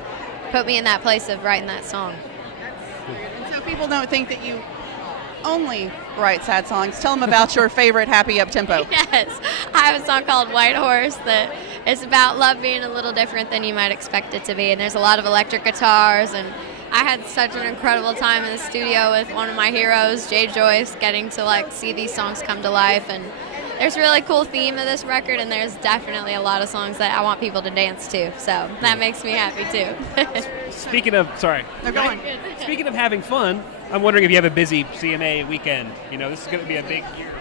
put me in that place of writing that song. And so people don't think that you only write sad songs. Tell them about your favorite happy up-tempo. Yes, I have a song called White Horse that is about love being a little different than you might expect it to be, and there's a lot of electric guitars, and I had such an incredible time in the studio with one of my heroes, Jay Joyce, getting to see these songs come to life. And there's a really cool theme of this record, and there's definitely a lot of songs that I want people to dance to, so that makes me happy too. Speaking of having fun, I'm wondering if you have a busy CMA weekend. This is going to be a big year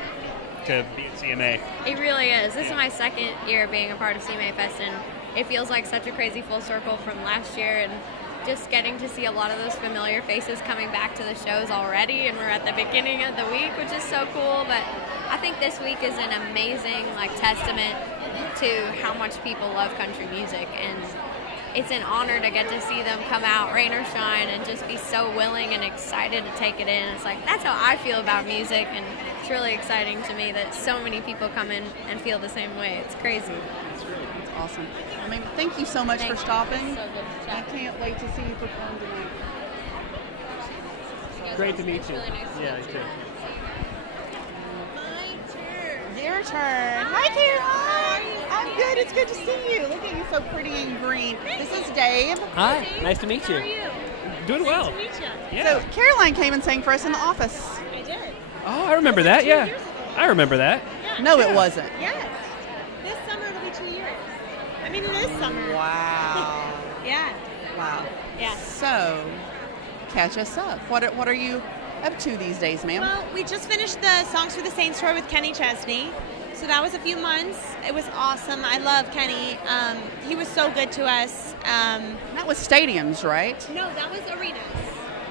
to be at CMA. It really is. This is my second year being a part of CMA Fest, and it feels like such a crazy full circle from last year, and just getting to see a lot of those familiar faces coming back to the shows already, and we're at the beginning of the week, which is so cool. But I think this week is an amazing testament to how much people love country music, and it's an honor to get to see them come out, rain or shine, and just be so willing and excited to take it in. It's that's how I feel about music, and it's really exciting to me that so many people come in and feel the same way. It's crazy. That's awesome. Thank you so much for stopping. So good to chat. I can't wait to see you perform tonight. Great to meet you. Really nice Yeah, you too. Your turn. Hi, Caroline. I'm good. It's good to see you. Look at you, so pretty and green. This is Dave. Hi. Nice to meet you. How are you? Doing well. Nice to meet you. Yeah. So Caroline came and sang for us in the office. I did. Oh, I remember that. Yeah, I remember that. Yeah, No, it wasn't. Yes. This summer it'll be 2 years. This summer. Wow. Yeah. Wow. Yeah. So, catch us up. What are you up to these days, ma'am? Well, we just finished the Songs for the Saints tour with Kenny Chesney. So that was a few months. It was awesome. I love Kenny. He was so good to us. That was stadiums, right? No, that was arenas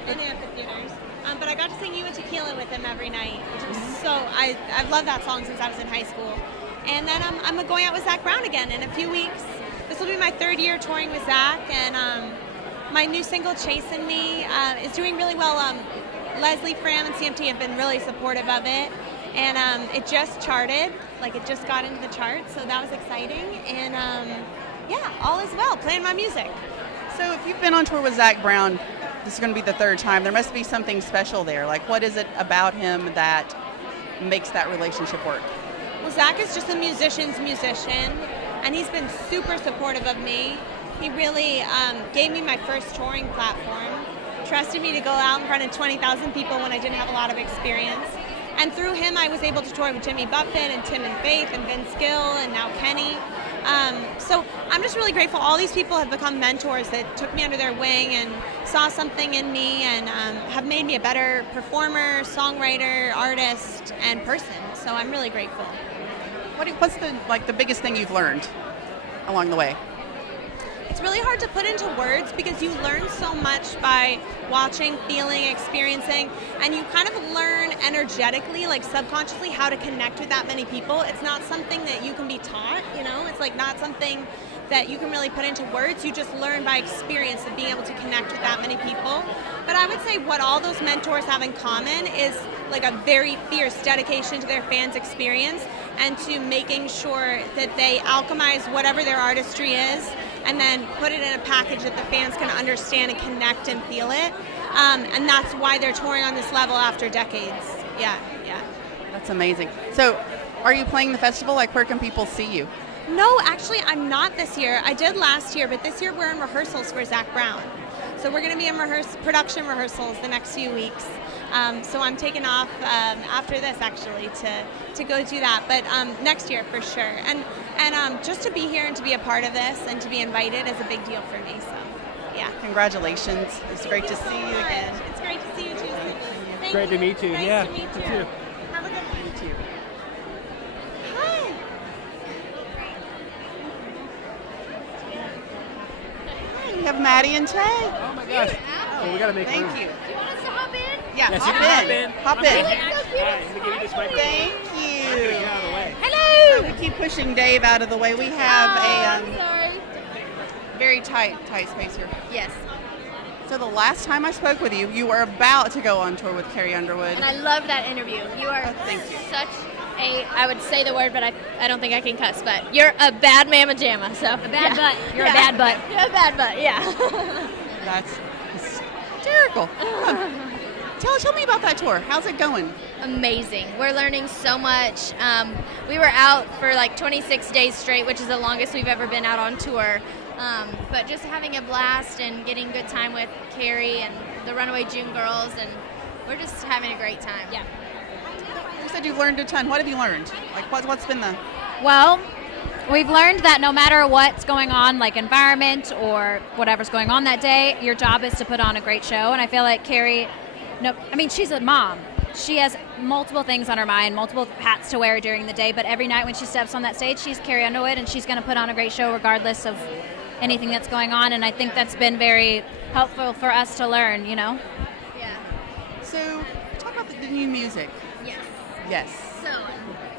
and amphitheaters. But I got to sing You and Tequila with him every night, which was so, I've loved that song since I was in high school. And then I'm going out with Zach Brown again in a few weeks. This will be my 3rd year touring with Zach, and my new single, Chasing Me, is doing really well. Leslie, Fram, and CMT have been really supportive of it, and it just charted, it just got into the charts, so that was exciting, and yeah, all is well, playing my music. So if you've been on tour with Zach Brown, this is going to be the 3rd time, there must be something special there. What is it about him that makes that relationship work? Well, Zach is just a musician's musician, and he's been super supportive of me. He really gave me my first touring platform, trusted me to go out in front of 20,000 people when I didn't have a lot of experience, And through him, I was able to tour with Jimmy Buffett and Tim and Faith and Vince Gill and now Kenny. So I'm just really grateful. All these people have become mentors that took me under their wing and saw something in me and have made me a better performer, songwriter, artist, and person. So I'm really grateful. What's the biggest thing you've learned along the way? It's really hard to put into words because you learn so much by watching, feeling, experiencing, and you kind of learn energetically, like subconsciously, how to connect with that many people. It's not something that you can be taught, you know? It's like not something that you can really put into words. You just learn by experience of being able to connect with that many people. But I would say what all those mentors have in common is like a very fierce dedication to their fans' experience and to making sure that they alchemize whatever their artistry is and then put it in a package that the fans can understand and connect and feel it. And that's why they're touring on this level after decades. Yeah. That's amazing. So are you playing the festival? Like, where can people see you? No, actually, I'm not this year. I did last year, but this year we're in rehearsals for Zach Brown. So we're going to be in production rehearsals the next few weeks. So I'm taking off after this, actually, to go do that. But next year, for sure. And just to be here and to be a part of this and to be invited is a big deal for me. So, yeah. Congratulations. It's great to see you again. It's great to see you, too. Thank Great you. to meet you. Nice Yeah. to meet you. too. Have a good one. You too. Hi. We have Maddie and Tay. Oh my gosh. Oh, we got to make room. Thank you. Do you want us to hop in? Yeah, Yes, you can Hop in. All right, let me give you this microphone. Thank I'm you. gonna get out of the way. Hello. We keep pushing Dave out of the way. We have I'm sorry. very tight space here. Yes. So the last time I spoke with you, you were about to go on tour with Carrie Underwood. And I love that interview. You are thank you. such a, I would say the word, but I don't think I can cuss, but you're a bad mamma jamma. So. A bad butt. You're a Yeah. bad butt. You're a bad butt, yeah. That's hysterical. Tell me about that tour. How's it going? Amazing. We're learning so much. We were out for like 26 days straight, which is the longest we've ever been out on tour. But just having a blast and getting good time with Carrie and the Runaway June girls, and we're just having a great time. Yeah. You said you've learned a ton. What have you learned? Like, what's been the... Well, we've learned that no matter what's going on, like environment or whatever's going on that day, your job is to put on a great show. And I feel like Carrie, she's a mom. She has multiple things on her mind, multiple hats to wear during the day, but every night when she steps on that stage, she's Carrie Underwood, and she's going to put on a great show regardless of anything that's going on. And I think that's been very helpful for us to learn, Yeah. So, talk about the new music. Yes. So,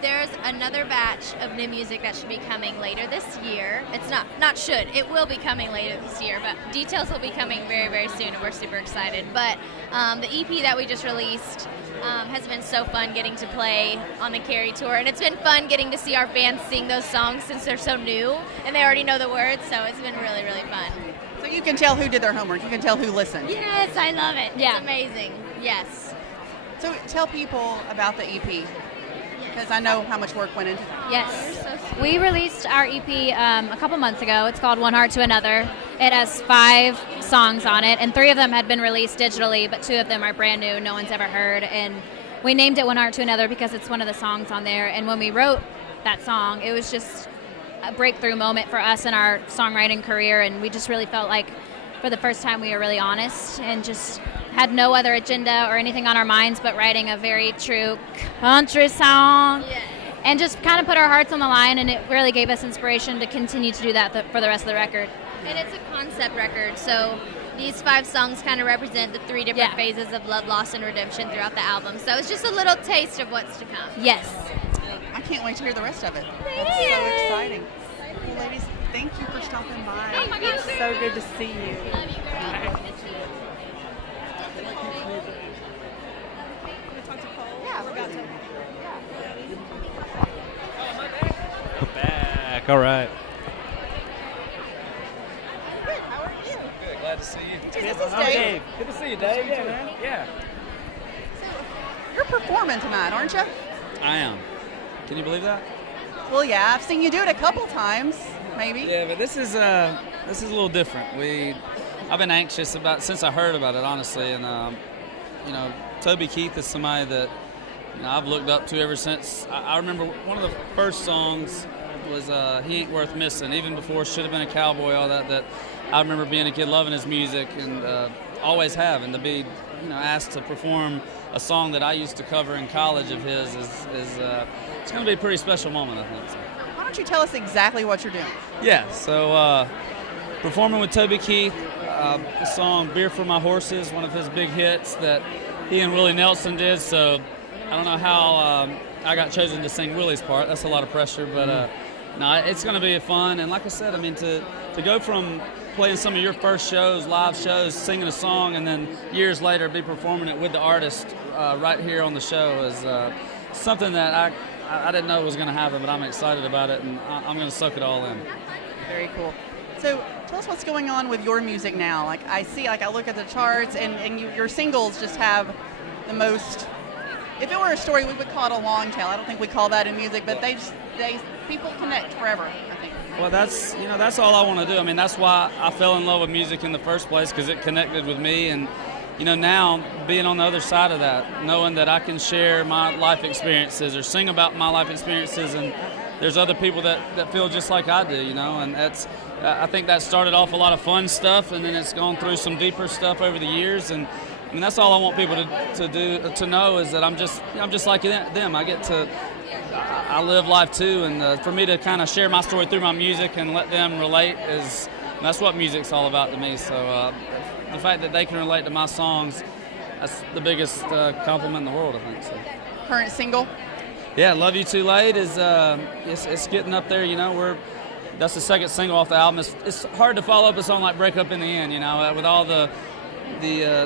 there's another batch of new music that should be coming later this year. It's not should. It will be coming later this year, but details will be coming very, very soon, and we're super excited. But the EP that we just released has been so fun getting to play on the Carrie tour, and it's been fun getting to see our fans sing those songs since they're so new, and they already know the words, so it's been really, really fun. So you can tell who did their homework. You can tell who listened. Yes, I love it. Yeah. It's amazing. Yes. So tell people about the EP, because I know how much work went into it. Yes. We released our EP a couple months ago. It's called One Heart to Another. It has 5 songs on it, and 3 of them had been released digitally, but 2 of them are brand new, no one's ever heard. And we named it One Heart to Another because it's one of the songs on there. And when we wrote that song, it was just a breakthrough moment for us in our songwriting career, and we just really felt like for the first time we were really honest and just had no other agenda or anything on our minds but writing a very true country song. Yeah. And just kind of put our hearts on the line, and it really gave us inspiration to continue to do that for the rest of the record. And it's a concept record, so these 5 songs kind of represent the 3 different phases of love, loss, and redemption throughout the album. So it's just a little taste of what's to come. Yes. I can't wait to hear the rest of it. That's so exciting. Well, ladies, thank you for stopping by. Oh my gosh. It's so good to see you. Love you, girl. Yeah, we got to. Back. All right. Good. How are you? Good. Glad to see you. This is Dave. Good to see you, Dave. Yeah, man. Yeah. You're performing tonight, aren't you? I am. Can you believe that? Well, yeah. I've seen you do it a couple times, maybe. Yeah, but this is a little different. I've been anxious since I heard about it, honestly, and Toby Keith is somebody that I've looked up to ever since. I remember one of the first songs was He Ain't Worth Missing, even before Should Have Been a Cowboy, all that I remember being a kid loving his music and always have, and to be asked to perform a song that I used to cover in college of his is it's going to be a pretty special moment, I think. So. Why don't you tell us exactly what you're doing? Yeah, so performing with Toby Keith, the song Beer for My Horses, one of his big hits that he and Willie Nelson did, so I don't know how I got chosen to sing Willie's part. That's a lot of pressure, but no, it's going to be fun. And like I said, I mean, to go from playing some of your first shows, live shows, singing a song, and then years later be performing it with the artist right here on the show is something that I didn't know was going to happen, but I'm excited about it, and I'm going to soak it all in. Very cool. So tell us what's going on with your music now. Like I see, like I look at the charts, and your singles just have the most. If it were a story, we would call it a long tail. I don't think we call that in music, but people connect forever, I think. Well, that's all I want to do. I mean, that's why I fell in love with music in the first place, because it connected with me. And now being on the other side of that, knowing that I can share my life experiences or sing about my life experiences, and there's other people that feel just like I do, and I think that started off a lot of fun stuff, and then it's gone through some deeper stuff over the years. And I mean, that's all I want people to know is that I'm just like them. I live life too, and for me to kind of share my story through my music and let them relate that's what music's all about to me. So the fact that they can relate to my songs, that's the biggest compliment in the world, I think. So. Current single? Yeah, Love You Too Late is it's getting up there. That's the second single off the album. It's hard to follow up a song like Break Up in the End, with all the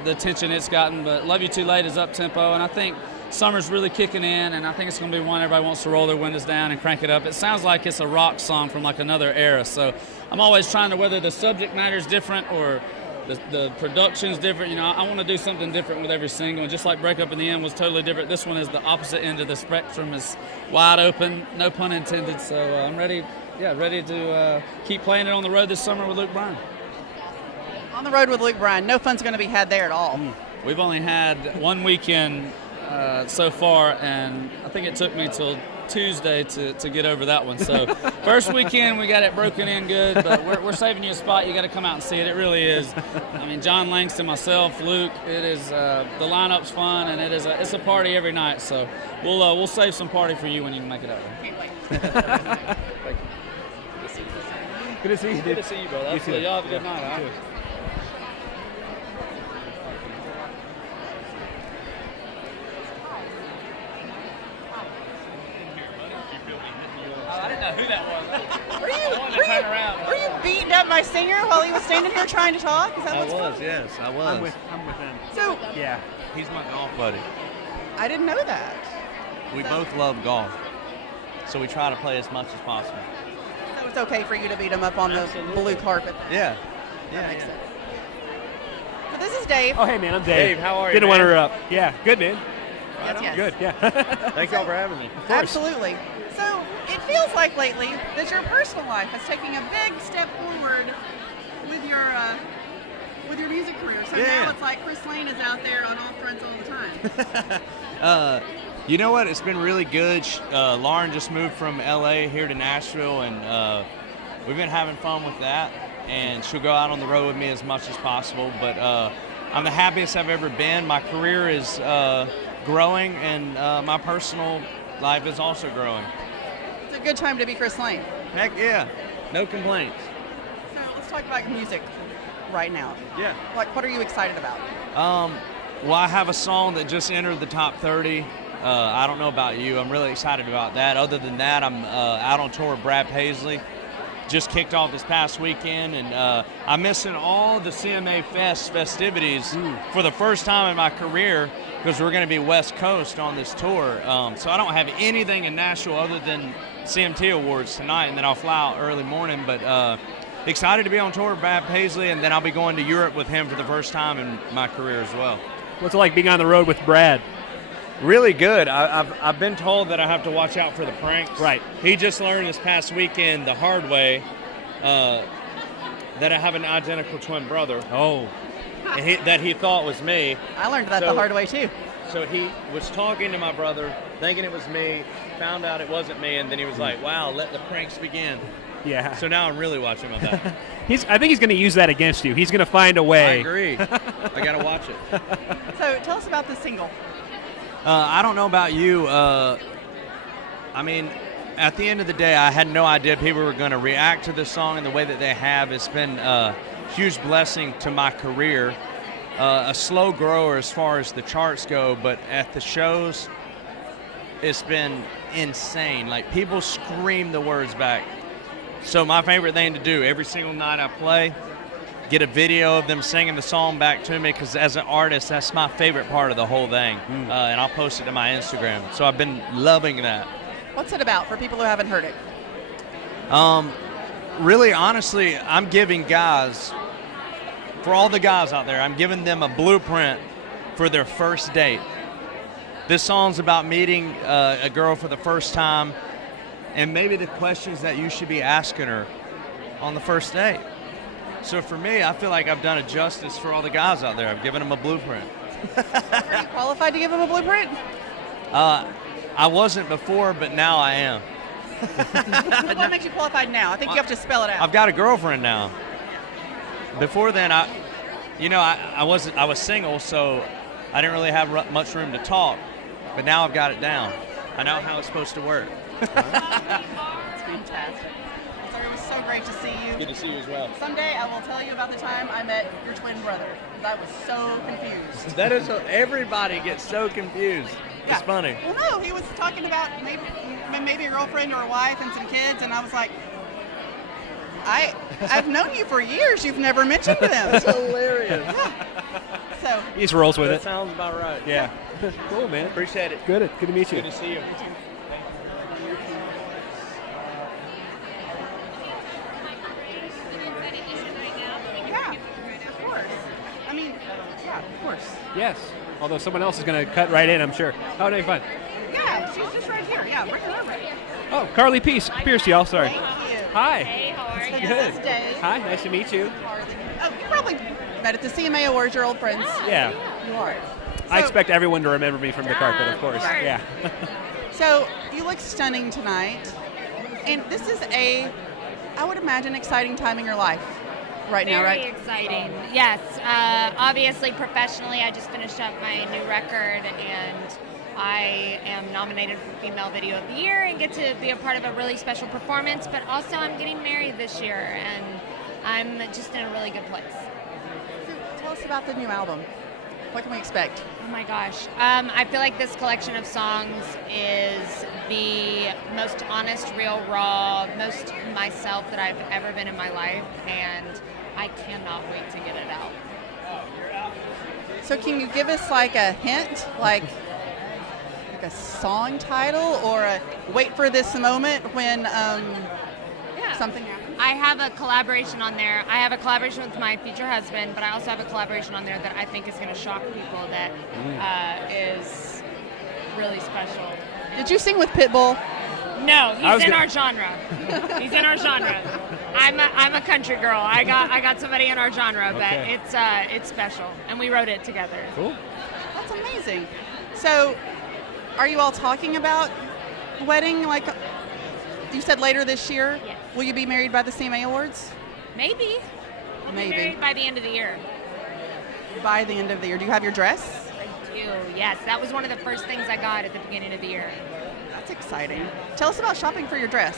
attention it's gotten, but Love You Too Late is up tempo, and I think summer's really kicking in, and I think it's going to be one everybody wants to roll their windows down and crank it up. It sounds like it's a rock song from like another era, so I'm always trying to, whether the subject matter is different or the production's different, I want to do something different with every single, and just like Break Up in the End was totally different, this one is the opposite end of the spectrum, is wide open, no pun intended, so I'm ready to keep playing it on the road this summer with Luke Bryan. On the road with Luke Bryan, no fun's going to be had there at all. We've only had one weekend so far, and I think it took me till Tuesday to get over that one. So first weekend we got it broken in good, but we're saving you a spot. You got to come out and see it. It really is. I mean, John Langston, myself, Luke. It is the lineup's fun, and it's a party every night. So we'll save some party for you when you can make it out there. Thank you. Good to see you. Good to see you, brother. Absolutely. Y'all have a good night. Huh? I didn't know who that was. Were you beating up my singer while he was standing here trying to talk? Is that what's going on? Yes, I was. I'm with him. So yeah, he's my golf buddy. I didn't know that. We both love golf, so we try to play as much as possible. So it's okay for you to beat him up on the blue carpet. Yeah. That makes sense. So this is Dave. Oh, hey, man, I'm Dave. Dave, how are you? Didn't man? want to interrupt. Yeah, good, man. Yes. Good, yeah. Thank y'all for having me. Absolutely. So it feels like lately that your personal life is taking a big step forward with your music career. So now it's like Chris Lane is out there on all fronts all the time. You know what? It's been really good. Lauren just moved from LA here to Nashville, and we've been having fun with that. And she'll go out on the road with me as much as possible. But I'm the happiest I've ever been. My career is growing, and my personal life is also growing. It's a good time to be Chris Lane. Heck yeah. No complaints. So let's talk about music right now. Yeah. Like, what are you excited about? Well, I have a song that just entered the top 30. I don't know about you. I'm really excited about that. Other than that, I'm out on tour with Brad Paisley. Just kicked off this past weekend, and I'm missing all the CMA Fest festivities for the first time in my career because we're going to be West Coast on this tour. So I don't have anything in Nashville other than CMT Awards tonight, and then I'll fly out early morning. But excited to be on tour with Brad Paisley, and then I'll be going to Europe with him for the first time in my career as well. What's it like being on the road with Brad? Really good. I've been told that I have to watch out for the pranks. Right. He just learned this past weekend the hard way that I have an identical twin brother. Oh. That he thought was me. I learned that the hard way too. So he was talking to my brother, thinking it was me, found out it wasn't me, and then he was like, wow, let the pranks begin. Yeah. So now I'm really watching my back. I think he's going to use that against you. He's going to find a way. I agree. I got to watch it. So tell us about the single. I don't know about you. I mean, at the end of the day, I had no idea people were going to react to this song in the way that they have. It's been a huge blessing to my career. A slow grower as far as the charts go, but at the shows, it's been insane. Like, people scream the words back. So my favorite thing to do every single night I play, get a video of them singing the song back to me, because as an artist, that's my favorite part of the whole thing. And I'll post it to my Instagram. So I've been loving that. What's it about for people who haven't heard it? Really, honestly, I'm giving guys, for all the guys out there, I'm giving them a blueprint for their first date. This song's about meeting a girl for the first time, and maybe the questions that you should be asking her on the first date. So for me, I feel like I've done a justice for all the guys out there. I've given them a blueprint. Are you qualified to give them a blueprint? I wasn't before, but now I am. What makes you qualified now? I think you have to spell it out. I've got a girlfriend now. Before then, I was single, so I didn't really have much room to talk. But now I've got it down. I know how it's supposed to work. It's fantastic. So it was so great to see you. Good to see you as well. Someday I will tell you about the time I met your twin brother, because I was so confused. That is, everybody gets so confused. Yeah. It's funny. Well, no, he was talking about maybe a girlfriend or a wife and some kids, and I was like, I've known you for years. You've never mentioned them. That's hilarious. Yeah. So He just rolls with that it. sounds about right. Yeah. Cool, man. Appreciate it. Good to meet you. Good to see you. yeah, of course. I mean, yeah, of course. Yes. Although someone else is going to cut right in, I'm sure. Oh, no, fun. Yeah, she's just right here. Yeah, bring her over. Oh, Carly Pearce, y'all. Sorry. Thank you. Hi. Hey, how are you? Good. This is Dave. Hi, nice to meet you. Oh, you probably met at the CMA Awards. You're old friends. Yeah. You are. I expect everyone to remember me from the carpet, of course. Sure. Yeah. So you look stunning tonight, and this is I would imagine, exciting time in your life right now, right? Very exciting. Yes. Obviously, professionally, I just finished up my new record, and I am nominated for Female Video of the Year and get to be a part of a really special performance. But also, I'm getting married this year, and I'm just in a really good place. So tell us about the new album. What can we expect? Oh my gosh. I feel like this collection of songs is the most honest, real, raw, most myself that I've ever been in my life, and I cannot wait to get it out. So can you give us like a hint, like a song title, or a wait for this moment when something happens? I have a collaboration on there. I have a collaboration with my future husband, but I also have a collaboration on there that I think is going to shock people that is really special. Did you sing with Pitbull? No, he's in our genre. He's in our genre. I'm a country girl. I got somebody in our genre, Okay. but it's special, and we wrote it together. Cool. That's amazing. So, are you all talking about wedding? Like you said, later this year? Yes. Will you be married by the CMA Awards? Maybe. We'll be married by the end of the year. By the end of the year. Do you have your dress? I do, yes. That was one of the first things I got at the beginning of the year. That's exciting. Tell us about shopping for your dress.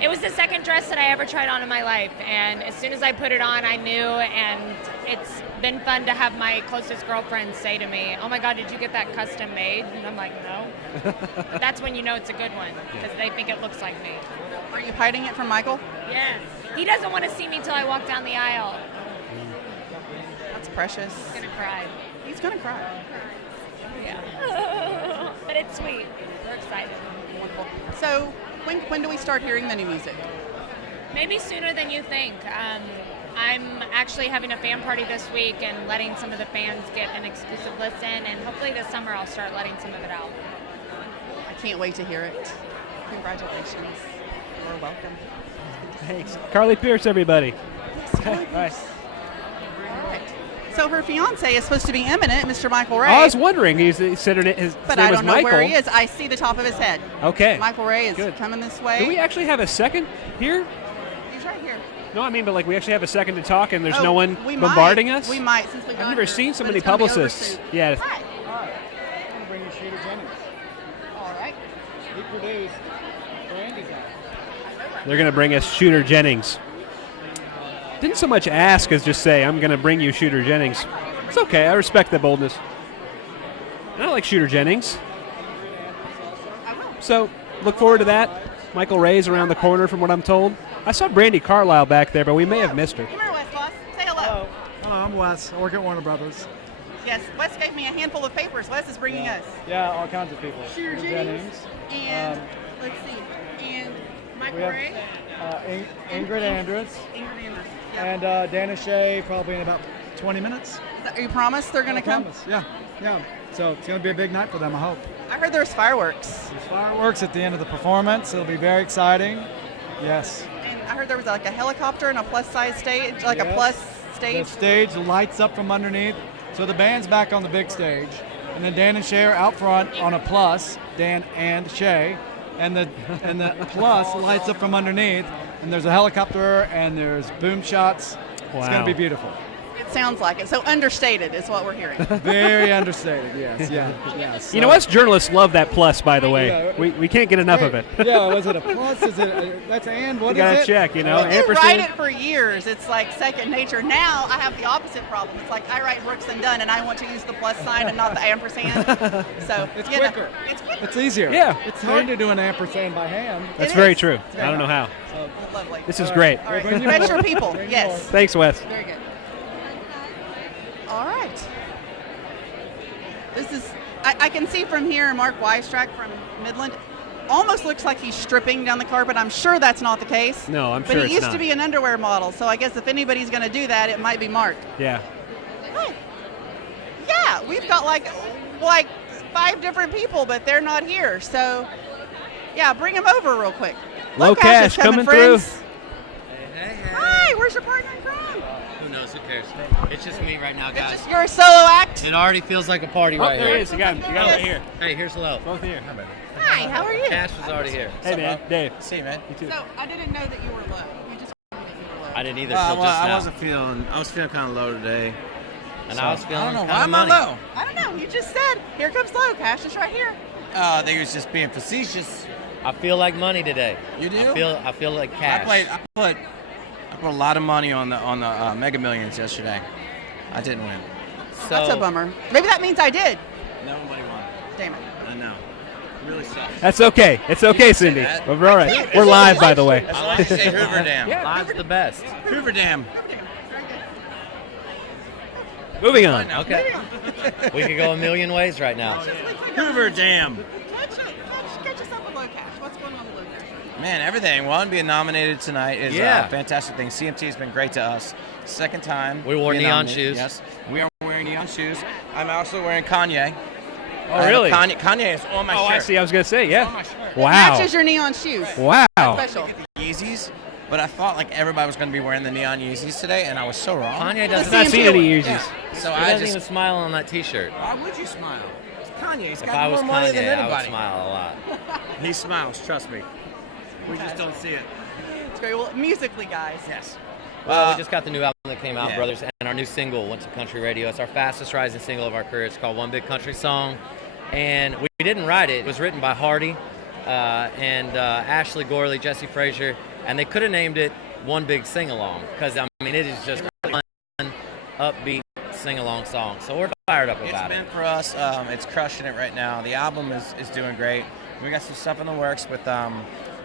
It was the second dress that I ever tried on in my life, and as soon as I put it on, I knew, and it's been fun to have my closest girlfriends say to me, "Oh my God, did you get that custom made?" And I'm like, "No." But that's when you know it's a good one, because they think it looks like me. Are you hiding it from Michael? Yes. He doesn't want to see me till I walk down the aisle. That's precious. He's gonna cry. He's gonna cry. Yeah. But it's sweet. We're excited. Wonderful. So, when do we start hearing the new music? Maybe sooner than you think. I'm actually having a fan party this week and letting some of the fans get an exclusive listen, and hopefully this summer I'll start letting some of it out. I can't wait to hear it. Congratulations. You're welcome. Thanks. Carly Pearce, everybody. Yes, Carly Bye. Pearce. All right. So her fiance is supposed to be imminent, Mr. Michael Ray. I was wondering. He said his but name I was don't know Michael. where he is. I see the top of his head. Okay. Michael Ray is Good. coming this way. Do we actually have a second here? He's right here. No, I mean, but like we actually have a second to talk, and there's Oh, no one we bombarding might. us. We might, since we got I've never here, seen so but many it's gonna be over publicists. soon. Yeah. Hi. I'm going to bring you Shooter Jennings. All right. He produced Brandi Carlile. They're going to bring us Shooter Jennings. Didn't so much ask as just say, I'm going to bring you Shooter Jennings. It's okay. I respect that boldness. And I like Shooter Jennings. So look forward to that. Michael Ray's around the corner from what I'm told. I saw Brandi Carlile back there, but we may have missed her. Come here, Wes, boss. Say hello. Hello, I'm Wes. I work at Warner Brothers. Yes, Wes gave me a handful of papers. Wes is bringing us. Yeah, all kinds of people. Shooter Jennings. And let's see. And Michael we have, Ray. Ingrid Andress. Ingrid Andress. And Dan Shea probably in about 20 minutes. Are you promised they're going to come? Promise. Yeah. So it's going to be a big night for them, I hope. I heard there's fireworks. There's fireworks at the end of the performance. It'll be very exciting. Yes. And I heard there was like a helicopter and a plus-size stage, like a plus stage. The stage lights up from underneath. So the band's back on the big stage. And then Dan and Shay are out front on a plus, Dan and Shay. And the plus lights up from underneath. And there's a helicopter and there's boom shots. Wow. It's going to be beautiful. It sounds like it. So understated is what we're hearing. Very understated, yes. You know, us journalists love that plus, by the way. Yeah. We can't get enough of it. Yeah, was it a plus? Is it that's and what you is gotta it? check, you know. You write it for years. It's like second nature. Now I have the opposite problem. It's like I write Brooks and Dunn, and I want to use the plus sign and not the ampersand. So It's you know, quicker. it's quicker. It's easier. Yeah. It's hard to do an ampersand by hand. That's very true. I don't know how. Lovely. This is great. All right. Metro people. Yes. Thanks, Wes. Very good. All right. This is, I can see from here Mark Weistrack from Midland. Almost looks like he's stripping down the carpet. I'm sure that's not the case. No, I'm but sure he used to be an underwear model, so I guess if anybody's going to do that, it might be Mark. Yeah. Hi. Yeah, we've got like 5 different people, but they're not here. So, yeah, bring them over real quick. Low Cash coming friends. through. Hey. Hi, where's your partner from? Who knows? Who cares? It's just me right now, guys. You're a solo act? It already feels like a party right there here. he is. You got him right here. Hey, here's Lo. Both here. Hi, how are you? Cash was already here. Hey, man. Dave. See you, man. You too. So, I didn't know that you were low. You just told me that you were low. I didn't either till just now. I was feeling kind of low today. And So, I was feeling I don't know. kinda Why am I money. low? I don't know. You just said, here comes low. Cash is right here. I think he was just being facetious. I feel like money today. You do? I feel like cash. I put a lot of money on the Mega Millions yesterday. I didn't win. So, That's a bummer. Maybe that means I did. Nobody won. Damn it. I know. Really sucks. That's okay. It's okay, Cindy. that. We're all right. We're live, by the way. I like to say Hoover Dam. Live's the best. Hoover Dam. Moving on. Okay. We could go a million ways right now. Hoover Dam. Catch yourself a low cash. What's going on with low cash? Man, everything. One, being nominated tonight is Yeah. a fantastic thing. CMT has been great to us. Second time. We wore being neon nominated. shoes. Yes, we are wearing neon shoes. I'm also wearing Kanye. Oh, really? Kanye is on my shirt. Oh, I see. I was going to say, yeah. Wow. Matches your neon shoes. Wow. Special. Yeezys, but I thought like everybody was going to be wearing the neon Yeezys today, and I was so wrong. Kanye I've doesn't not seen any Yeezys. Yeah. So He I doesn't just. even smile on that T-shirt. Why would you smile? It's Kanye. He's If got I was more money than Kanye, I would anybody. smile a lot. He smiles. Trust me. We just don't see it. It's great. Well, musically, guys. Yes. Well, we just got the new album that came out, yeah. Brothers, and our new single went to country radio. It's our fastest rising single of our career. It's called One Big Country Song. And we didn't write it. It was written by Hardy and Ashley Gorley, Jesse Frazier, and they could have named it One Big Sing-Along because, I mean, it is just a fun, upbeat sing-along song. So we're fired up about It's it. been for us. It's crushing it right now. The album is doing great. We got some stuff in the works with a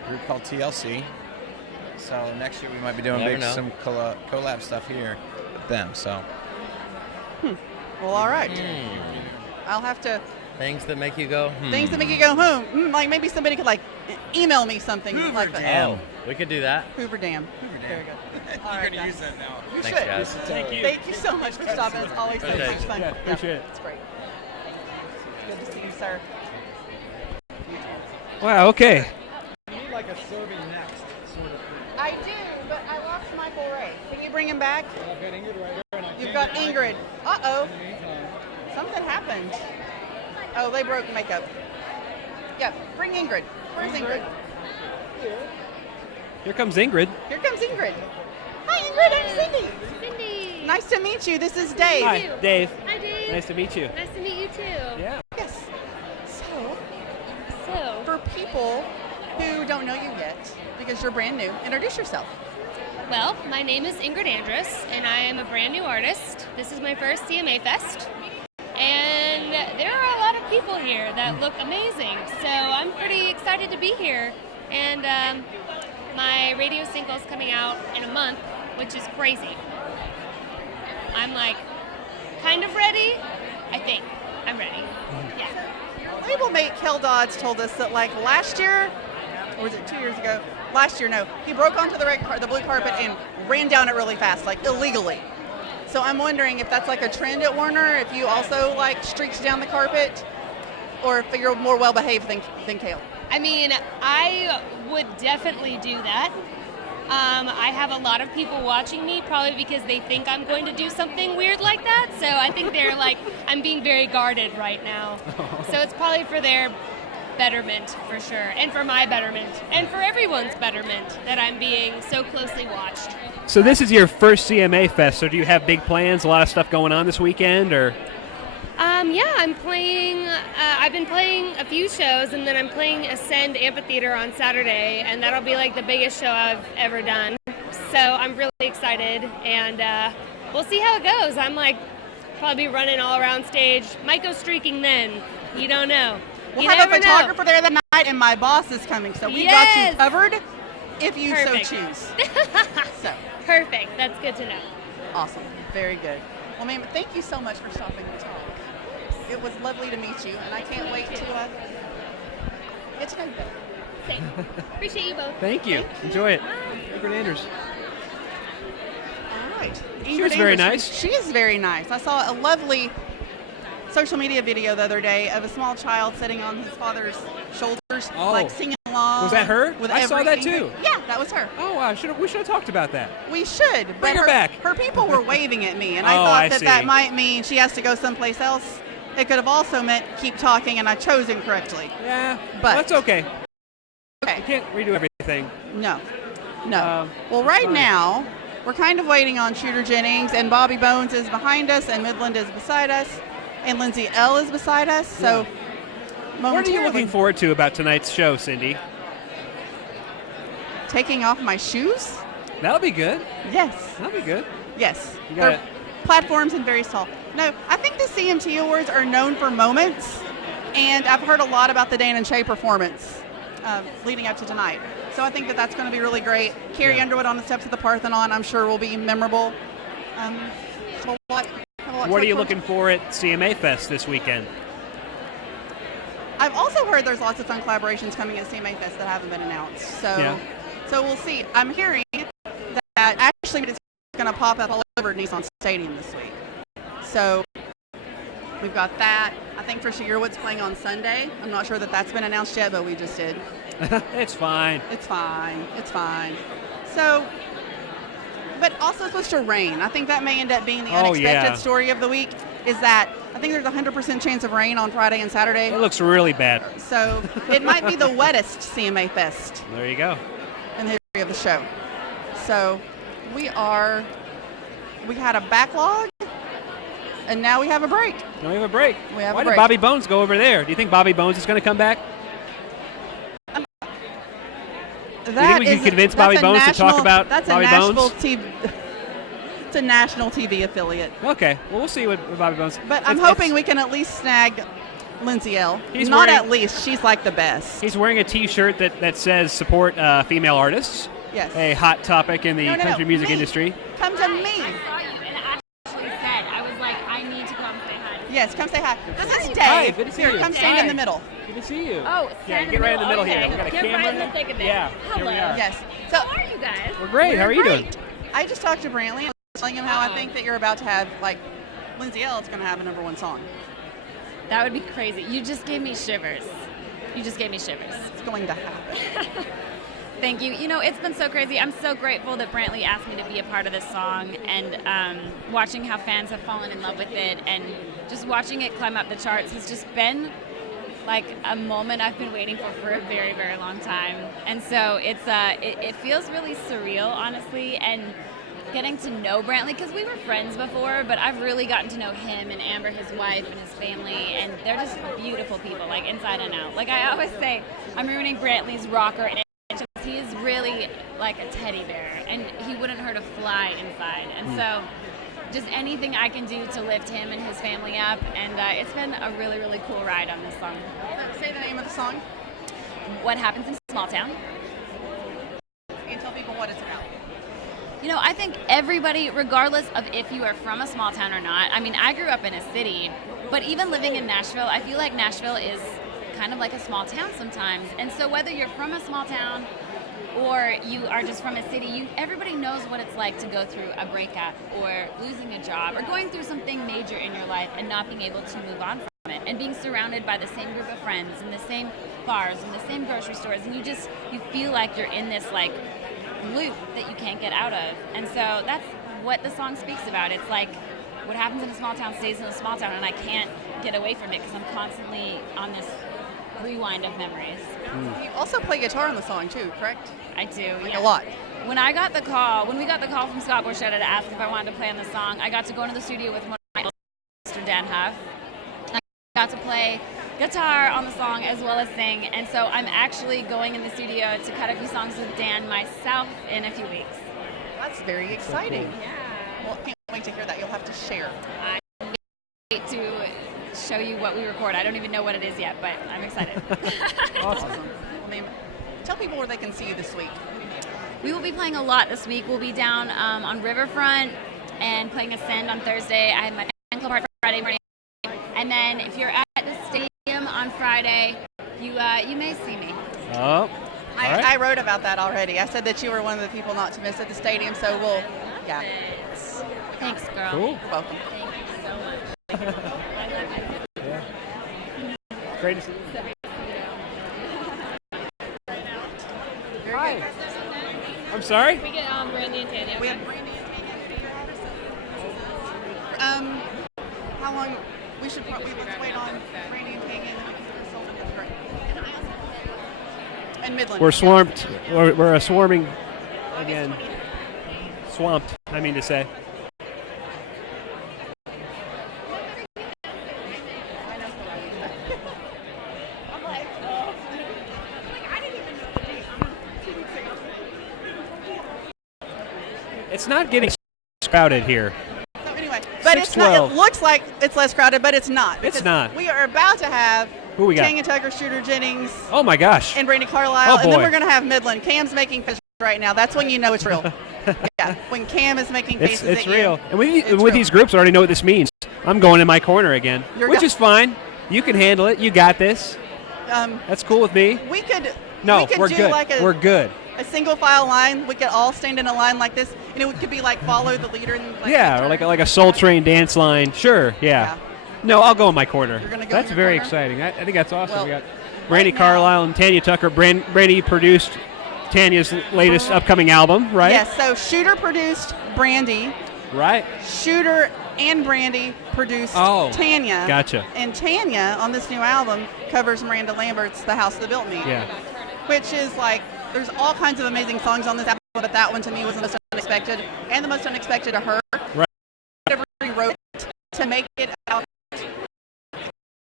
group called TLC. So next year we might be doing some collab stuff here with them. So. Well, all right. I'll have to. Things that make you go, Things that make you go home. Like maybe somebody could like email me something like that. Oh, we could do that. Hoover Dam. Very good. All You're right, going to use that now. You Thanks, should. guys. Thank you. Thank you so much for stopping. It's always so Appreciate much it. fun. Yeah, appreciate it. It's great. Good to see you, sir. Wow, okay. You need like a serving next sort of thing. I do, but I lost Michael Ray. Can you bring him back? I've got Ingrid right You've got Ingrid. Uh-oh. Something happened. Oh, they broke makeup. Yeah, bring Ingrid. Where's Ingrid? Here comes Ingrid. Here comes Ingrid. Hi, Ingrid. I'm Cindy. Cindy. Nice to meet you. This is Dave. Hi, Dave. Hi, Dave. Nice to meet you. Nice to meet you too. Yeah. Yes. So, So, for people who don't know you yet, because you're brand new, introduce yourself. Well, my name is Ingrid Andress, and I am a brand new artist. This is my first CMA Fest, and there are a lot of people here that look amazing, so I'm pretty excited to be here. And my radio single's coming out in a month, which is crazy. I'm like kind of ready. I think I'm ready. Yeah. Label mate Kel Dodds told us that like last year, or was it 2 years ago? Last year, no. He broke onto the blue carpet and ran down it really fast, like illegally. So I'm wondering if that's like a trend at Warner, if you also like streaked down the carpet, or if you're more well behaved than Kale. I mean, I would definitely do that. I have a lot of people watching me, probably because they think I'm going to do something weird like that. So I think they're like, I'm being very guarded right now. So it's probably for their betterment, for sure, and for my betterment, and for everyone's betterment that I'm being so closely watched. So this is your first CMA Fest, so do you have big plans, a lot of stuff going on this weekend, or? Yeah, I'm playing, I've been playing a few shows, and then I'm playing Ascend Amphitheater on Saturday, and that'll be like the biggest show I've ever done. So I'm really excited, and we'll see how it goes. I'm like, probably running all around stage. Might go streaking then. You don't know. We'll have a photographer there that night, and my boss is coming, so we got you covered if you Perfect. so choose. So. Perfect. That's good to know. Awesome. Very good. Well, ma'am, thank you so much for stopping to talk. It was lovely to meet you, and I can't wait to get to know you better. Same. Appreciate you both. Thank you. Enjoy it. Ingrid Andress. All right. She was very nice. She is very nice. I saw a lovely social media video the other day of a small child sitting on his father's shoulders, like singing along. Was that her? With I saw that too. Yeah, that was her. Oh, wow. We should have talked about that. We should. Bring her back. Her people were waving at me, and I thought that might mean she has to go someplace else. It could have also meant keep talking, and I chose incorrectly. Yeah, but that's okay. Okay. You can't redo everything. No. Well, right now, we're kind of waiting on Shooter Jennings, and Bobby Bones is behind us, and Midland is beside us, and Lindsay Ell is beside us. So, What are you looking forward to about tonight's show, Cindy? Taking off my shoes? That'll be good. Yes. That'll be good. Yes. You got it. Platforms and very tall. No, I think the CMT Awards are known for moments, and I've heard a lot about the Dan and Shay performance leading up to tonight. So I think that that's going to be really great. Carrie Underwood on the steps of the Parthenon, I'm sure, will be memorable. What are you looking for at CMA Fest this weekend? I've also heard there's lots of fun collaborations coming at CMA Fest that haven't been announced. So we'll see. I'm hearing that Ashley is going to pop up all over Nissan Stadium this week. So we've got that. I think Trisha Yearwood's playing on Sunday. I'm not sure that that's been announced yet, but we just did. It's fine. It's fine. It's fine. So, but also it's supposed to rain. I think that may end up being the unexpected story of the week, is that I think there's a 100% chance of rain on Friday and Saturday. It looks really bad. So it might be the wettest CMA Fest There you go. in the history of the show. So we had a backlog, and now we have a break. Now we have a break. We have Why a did break. Bobby Bones go over there? Do you think Bobby Bones is going to come back? Do you think we can convince Bobby Bones to talk about Bobby Bones? It's a national TV affiliate. Okay, well, we'll see what Bobby Bones. But I'm hoping we can at least snag Lindsay Ell. Not at least. She's like the best. He's wearing a T-shirt that says support female artists. Yes. A hot topic in the country music industry. Come to me. I saw you, and Ashley said, I was like, I need to come say hi. Yes, come say hi. This is Dave. Hi, good to see Here, you. come stand in the middle. Good to see you. Oh, yeah, get right in the middle here. Okay. We got a Get camera. right in the thick of it. Yeah, Hello. here we are. Yes. So, how are you guys? We're great. How are you doing? I just talked to Brantley and telling him how I think that you're about to have, like, Lindsay Ell is going to have a #1 song. That would be crazy. You just gave me shivers. You just gave me shivers. It's going to happen. Thank you. You know, it's been so crazy. I'm so grateful that Brantley asked me to be a part of this song, and watching how fans have fallen in love with it and just watching it climb up the charts has just been like a moment I've been waiting for a very, very long time. And so it feels really surreal, honestly, and getting to know Brantley, because we were friends before, but I've really gotten to know him and Amber, his wife, and his family, and they're just beautiful people, like inside and out. Like I always say, I'm ruining Brantley's rocker, and he is really like a teddy bear, and he wouldn't hurt a fly inside. And so just anything I can do to lift him and his family up, and it's been a really, really cool ride on this song. Say the name of the song. What Happens in Small Town. And tell people what it's about. You know, I think everybody, regardless of if you are from a small town or not, I mean, I grew up in a city, but even living in Nashville, I feel like Nashville is kind of like a small town sometimes. And so whether you're from a small town or you are just from a city, everybody knows what it's like to go through a breakup or losing a job or going through something major in your life and not being able to move on from it, and being surrounded by the same group of friends and the same bars and the same grocery stores, and you feel like you're in this like loop that you can't get out of. And so that's what the song speaks about. It's like what happens in a small town stays in a small town, and I can't get away from it because I'm constantly on this rewind of memories. You also play guitar on the song too, correct? I do, A lot. When we got the call from Scott Borchetta to ask if I wanted to play on the song, I got to go into the studio with one of my Mr. Dan Huff. I got to play guitar on the song as well as sing, and so I'm actually going in the studio to cut a few songs with Dan myself in a few weeks. That's very exciting. Yeah. Well, I can't wait to hear that. You'll have to share. I can't wait to show you what we record. I don't even know what it is yet, but I'm excited. Awesome. I mean, tell people where they can see you this week. We will be playing a lot this week. We'll be down on Riverfront and playing Ascend on Thursday. I have my fan club party Friday morning. And then if you're at the stadium on Friday, you may see me. Oh. I wrote about that already. I said that you were one of the people not to miss at the stadium, so yeah. Thanks, girl. Cool. You're welcome. Thank you so much. Yeah. Great to see you. Hi. I'm sorry? We get Brandi and Tanya. We have Brandi and Tanya. How long? Let's wait on Brandi and Tanya and Midland. We're swamped. We're swarming again. Swamped, I mean to say. It's not getting crowded here. So anyway, but it's not. It looks like it's less crowded, but it's not. It's not. We are about to have Who we got? Tanya Tucker, Shooter Jennings. Oh my gosh. And Brandi Carlile, Oh, and then boy. we're going to have Midland. Cam's making faces right now. That's when you know it's real. Yeah, when Cam is making faces It's at real. you, And with these groups, I already know what this means. I'm going in my corner again, which is fine. You can handle it. You got this. That's cool with me. We could. No, we could we're do good. Like We're good. A single file line. We could all stand in a line like this, and it could be like follow the leader. And like Yeah, or like a Soul Train dance line. Sure, yeah. No, I'll go in my corner. You're gonna go That's in your very corner? exciting. I think that's awesome. Well, We got Brandi Carlile and Tanya Tucker. Brandi produced Tanya's latest upcoming album, right? Yes. So Shooter produced Brandi. Right. Shooter and Brandi produced Tanya. Gotcha. And Tanya on this new album covers Miranda Lambert's "The House That Built Me." Yeah. Which is like, there's all kinds of amazing songs on this album, but that one to me was the most unexpected, and the most unexpected to her. Right. Whatever he wrote it to make it out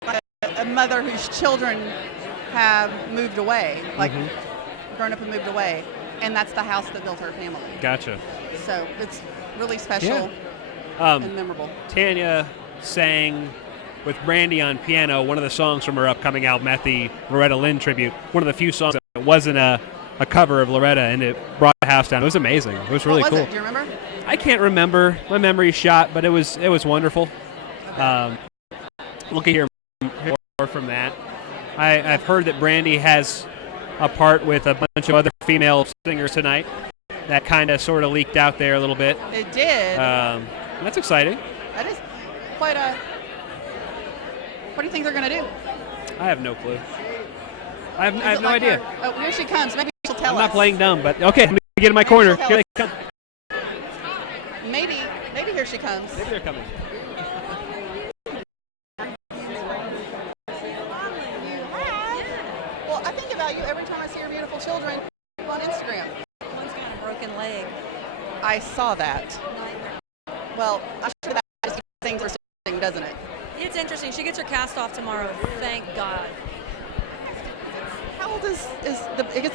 like a mother whose children have moved away, like grown up and moved away, and that's the house that built her family. Gotcha. So it's really special Yeah. and memorable. Tanya sang with Brandi on piano one of the songs from her upcoming album at the Loretta Lynn tribute. One of the few songs that wasn't a cover of Loretta, and it brought the house down. It was amazing. It was really What was cool. it? Do you remember? I can't remember. My memory's shot, but it was wonderful. Look at here more from that. I've heard that Brandi has a part with a bunch of other female singers tonight. That kind of sort of leaked out there a little bit. It did. That's exciting. That is quite a. What do you think they're going to do? I have no clue. I have Is no it like idea. Oh, here she comes. Maybe she'll tell I'm us. not playing dumb, but okay, let me get in my corner. she'll Here they tell come. Maybe here she comes. Maybe they're coming. Well, I think about you every time I see your beautiful children on Instagram. One's got a broken leg. I saw that. Well, I should have asked things interesting, doesn't it? It's interesting. She gets her cast off tomorrow. Thank God. How old is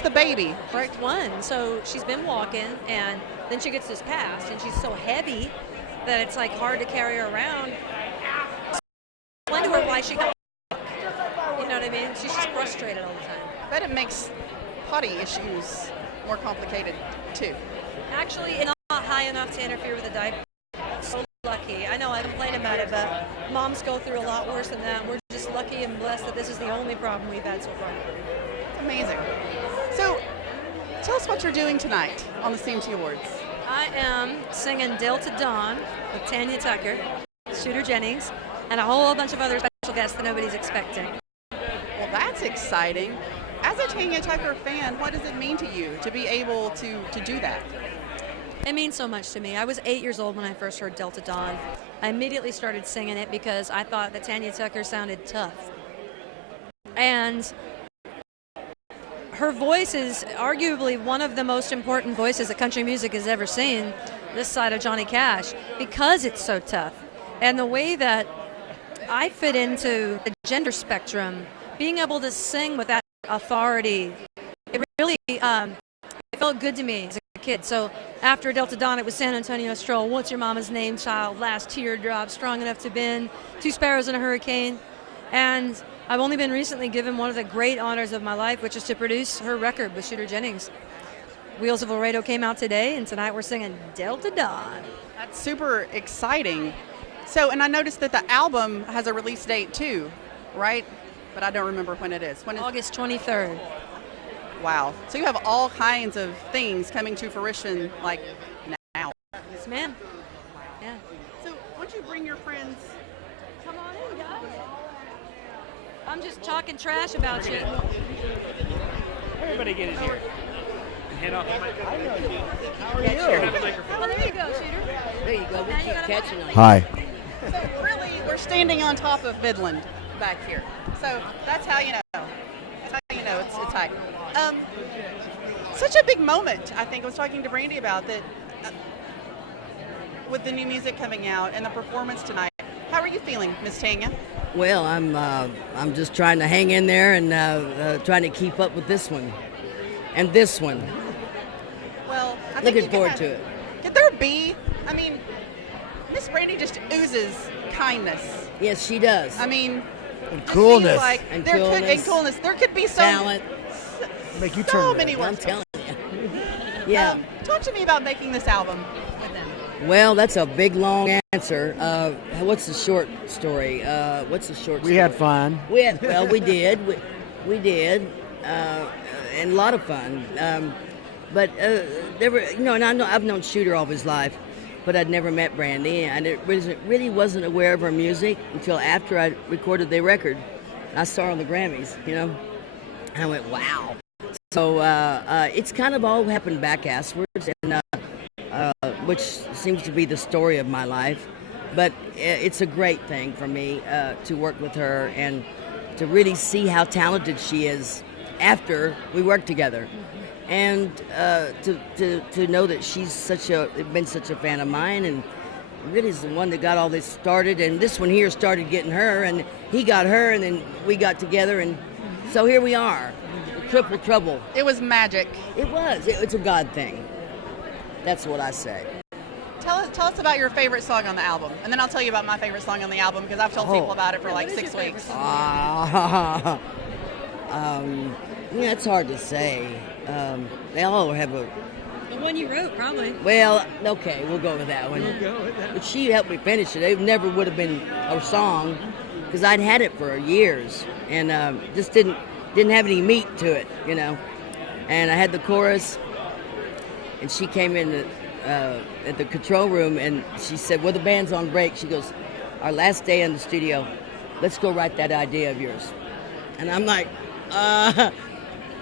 the baby? Right, 1. So she's been walking, and then she gets this cast, and she's so heavy that it's like hard to carry her around. I wonder why she got. You know what I mean? She's just frustrated all the time. I bet it makes potty issues more complicated too. Actually, it's not high enough to interfere with the diaper. So lucky. I know I complain about it, but moms go through a lot worse than that. We're just lucky and blessed that this is the only problem we've had so far. It's amazing. So, tell us what you're doing tonight on the CMT Awards. I am singing Delta Dawn with Tanya Tucker, Shooter Jennings, and a whole bunch of other special guests that nobody's expecting. Well, that's exciting. As a Tanya Tucker fan, what does it mean to you to be able to do that? It means so much to me. I was 8 years old when I first heard Delta Dawn. I immediately started singing it because I thought that Tanya Tucker sounded tough. And her voice is arguably one of the most important voices that country music has ever seen this side of Johnny Cash because it's so tough. And the way that I fit into the gender spectrum, being able to sing with that authority, it really it felt good to me as a kid. So after Delta Dawn, it was San Antonio Stroll, What's Your Mama's Name, Child, Last Teardrop, Strong Enough to Bend, Two Sparrows in a Hurricane. And I've only been recently given one of the great honors of my life, which is to produce her record with Shooter Jennings. Wheels of Laredo came out today, and tonight we're singing Delta Dawn. That's super exciting. So, and I noticed that the album has a release date too, right? But I don't remember when it is. When is August 23rd. Wow. So you have all kinds of things coming to fruition like now. Yes, ma'am. Yeah. So why don't you bring your friends? Come on in, guys. I'm just talking trash about you. Everybody get in here. And head off the microphone. I know you. How are Share you? the microphone. Well, there you go, Shooter. There you go. We keep catching them. Hi. So really, we're standing on top of Midland back here. So that's how you know. That's how you know it's hype. Such a big moment. I think I was talking to Brandi about that with the new music coming out and the performance tonight. How are you feeling, Miss Tanya? Well, I'm just trying to hang in there and trying to keep up with this one and this one. Well, I think Looking you forward can to it. Could there be? I mean, Miss Brandi just oozes kindness. Yes, she does. I mean, And it coolness. seems like And there coolness. and coolness. There could be so Talent. Make you so turn many red. words. I'm telling you. Yeah. Talk to me about making this album with them. Well, that's a big, long answer. What's the short story? What's the short story? We had fun. We did. We did. And a lot of fun. But there were, and I've known Shooter all of his life, but I'd never met Brandi, and it really wasn't aware of her music until after I recorded the record. I saw her on the Grammys, and I went, wow. So it's kind of all happened back asswards, and which seems to be the story of my life. But it's a great thing for me to work with her and to really see how talented she is after we work together. And to know that she's been such a fan of mine, and really is the one that got all this started. And this one here started getting her, and he got her, and then we got together, and so here we are. Triple trouble. It was magic. It was. It's a God thing. That's what I say. Tell us about your favorite song on the album, and then I'll tell you about my favorite song on the album because I've told people about it for like 6 weeks. It's hard to say. They all have a... The one you wrote, probably. Well, okay, we'll go with that one. But she helped me finish it. It never would have been a song because I'd had it for years and just didn't have any meat to it, And I had the chorus, and she came in at the control room, and she said, well, the band's on break. She goes, our last day in the studio, let's go write that idea of yours. And I'm like,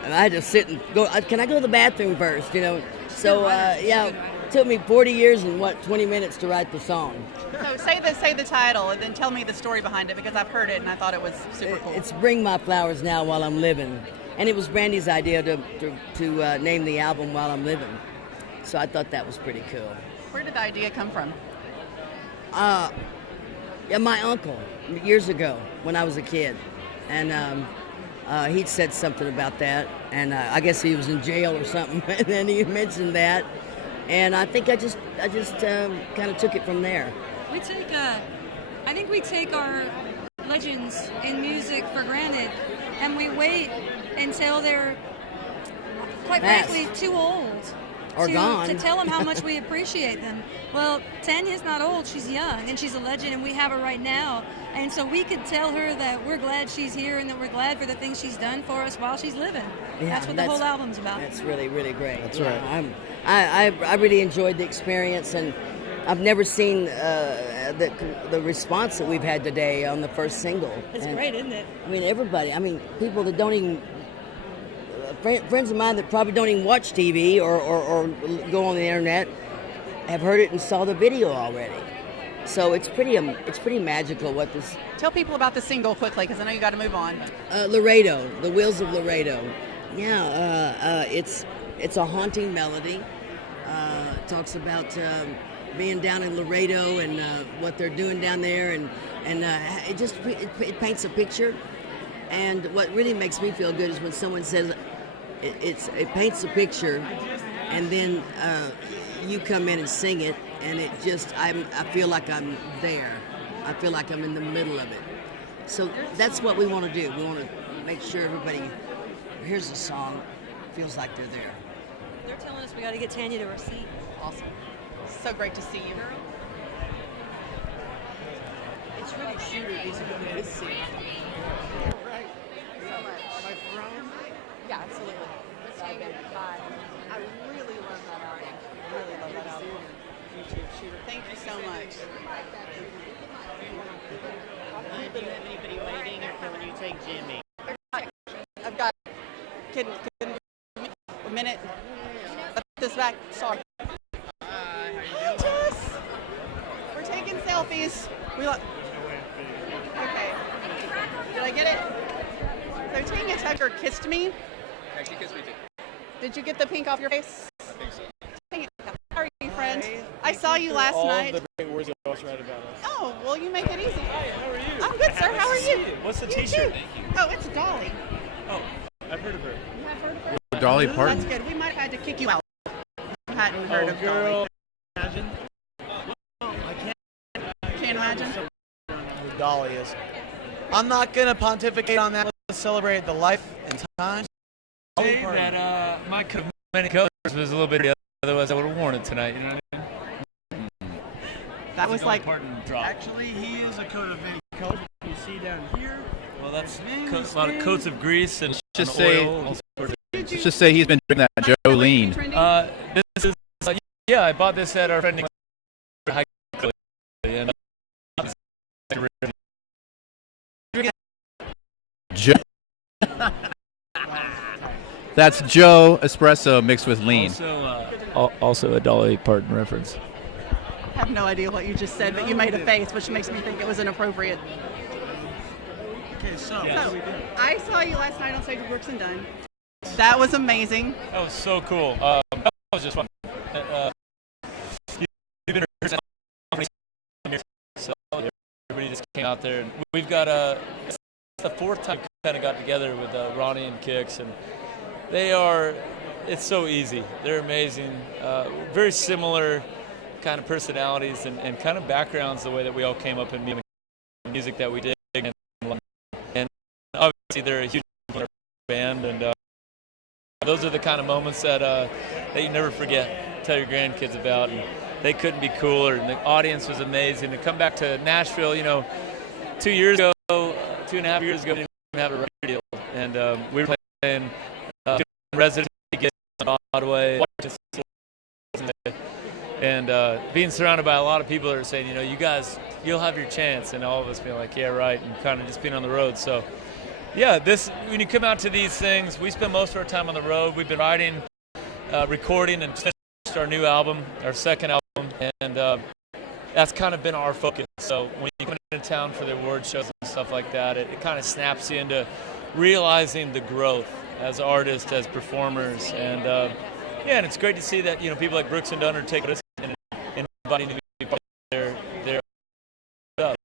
And I had to sit and go, can I go to the bathroom first, you know? So, yeah, it took me 40 years and 20 minutes to write the song. So say the title and then tell me the story behind it, because I've heard it and I thought it was super cool. It's Bring My Flowers Now While I'm Living. And it was Brandi's idea to name the album While I'm Living. So I thought that was pretty cool. Where did the idea come from? Yeah, my uncle, years ago when I was a kid. And he'd said something about that. And I guess he was in jail or something. And then he mentioned that. And I think I just kind of took it from there. I think we take our legends in music for granted, and we wait until they're, quite frankly, too old or gone to tell them how much we appreciate them. Well, Tanya's not old; she's young, and she's a legend, and we have her right now. And so we could tell her that we're glad she's here, and that we're glad for the things she's done for us while she's living. Yeah, that's what the whole album's about. That's really, really great. That's right. right. I really enjoyed the experience, and I've never seen the response that we've had today on the first single. It's great, isn't it? I mean, everybody. I mean, people that don't even friends of mine that probably don't even watch TV or go on the internet have heard it and saw the video already. So it's pretty magical what this. Tell people about the single quickly, because I know you got to move on. Laredo, The Wheels of Laredo. Yeah, it's a haunting melody. Talks about being down in Laredo and what they're doing down there, and it paints a picture. And what really makes me feel good is when someone says it paints a picture, and then you come in and sing it, and I feel like I'm there. I feel like I'm in the middle of it. So that's what we want to do. We want to make sure everybody hears the song, feels like they're there. They're telling us we got to get Tanya to her seat. Awesome. So great to see you. It's really shooter. These are the good seats. Right. So much. Am I thrown? Yeah, absolutely. Let's take it. Bye. I really love that album. Really love that album. YouTube shooter. Thank you so much. Do you have anybody waiting, or can you take Jimmy? I've got. Can a minute. Put this back. Sorry. Hi, Jess. We're taking selfies. Okay. Did I get it? So Tanya Tucker kissed me. Yeah, she kissed me too. Did you get the pink off your face? I think so. Tanya, how are you, friend? I saw you last night. All the great words you always write about us. Oh, well, you make it easy. Hi, how are you? I'm good, sir. How are you? What's the You T-shirt? too. Oh, it's Dolly. Oh, I've heard of her. You have heard of her? Dolly Parton. That's good. We might have had to kick you out. You hadn't heard of girl. Dolly. Imagine. Can't imagine. Who Dolly is. I'm not going to pontificate on that. Let's celebrate the life and times. Say that my coat of many colors was a little bit otherwise I would have worn it tonight, you know what I mean? That was like Actually, he is a coat of many colors. You see down here. Well, that's a lot of coats of grease and Just and say- oil. Let's just say he's been drinking that Jolene. This is yeah, I bought this at our friend High School, and Joe. That's Joe Espresso mixed with lean. also a Dolly Parton reference. I have no idea what you just said, but you made a face, which makes me think it was inappropriate. Okay, so I saw you last night on stage with Brooks and Dunn. That was amazing. That was so cool. That was just fun. You've been so everybody just came out there, and we've got it's the fourth time we kind of got together with Ronnie and Kix, and it's so easy. They're amazing. Very similar kind of personalities and kind of backgrounds, the way that we all came up in the music that we did, and obviously they're a huge band, and those are the kind of moments that you never forget. Tell your grandkids about, and they couldn't be cooler, and the audience was amazing. To come back to Nashville, 2.5 years ago, we didn't even have a record deal, and we were playing residency gigs on Broadway, and being surrounded by a lot of people that are saying, you guys, you'll have your chance, and all of us being like, yeah, right, and kind of just being on the road. So yeah, when you come out to these things, we spend most of our time on the road. We've been writing, recording, and finished our new album, our second album, and that's kind of been our focus. So when you come into town for the award shows and stuff like that, it kind of snaps you into realizing the growth as artists, as performers, and and it's great to see that people like Brooks and Dunn are taking us and inviting to be part of their stuff.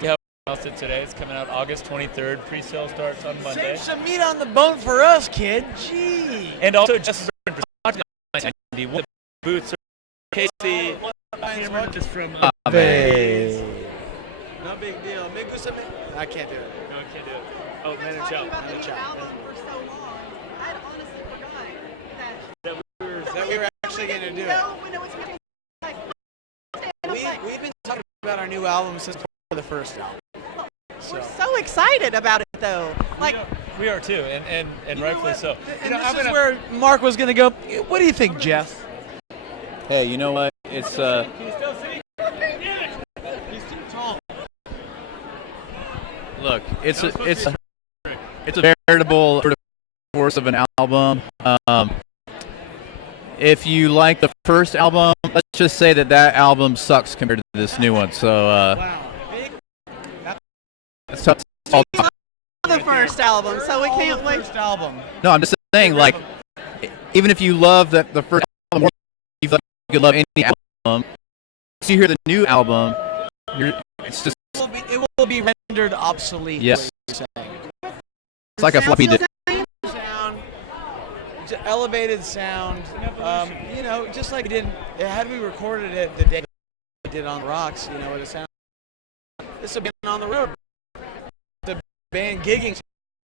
We have announced it today. It's coming out August 23rd. Pre-sale starts on Monday. Save some meat on the bone for us, kid. Gee. And also just the booths are Casey. Just from No big deal. I can't do it. No, I can't do it. Oh, man, it's out. That we were actually going to do it. We've been talking about our new album since before the first album. We're so excited about it, though. Like we are too, and rightfully so. And this is where Mark was going to go. What do you think, Jeff? Hey, you know what? It's look, it's a veritable force of an album. If you like the first album, let's just say that album sucks compared to this new one. So it's tough. The first album, so we can't wait. First album. No, I'm just saying, like, even if you love the first album, you could love any album. Once you hear the new album, it's just it will be rendered obsolete. Yes. It's like a floppy disk. Sound, elevated sound. Just like we did. Had we recorded it the day we did on Rocks, what it sound. This has been on the road. The band gigging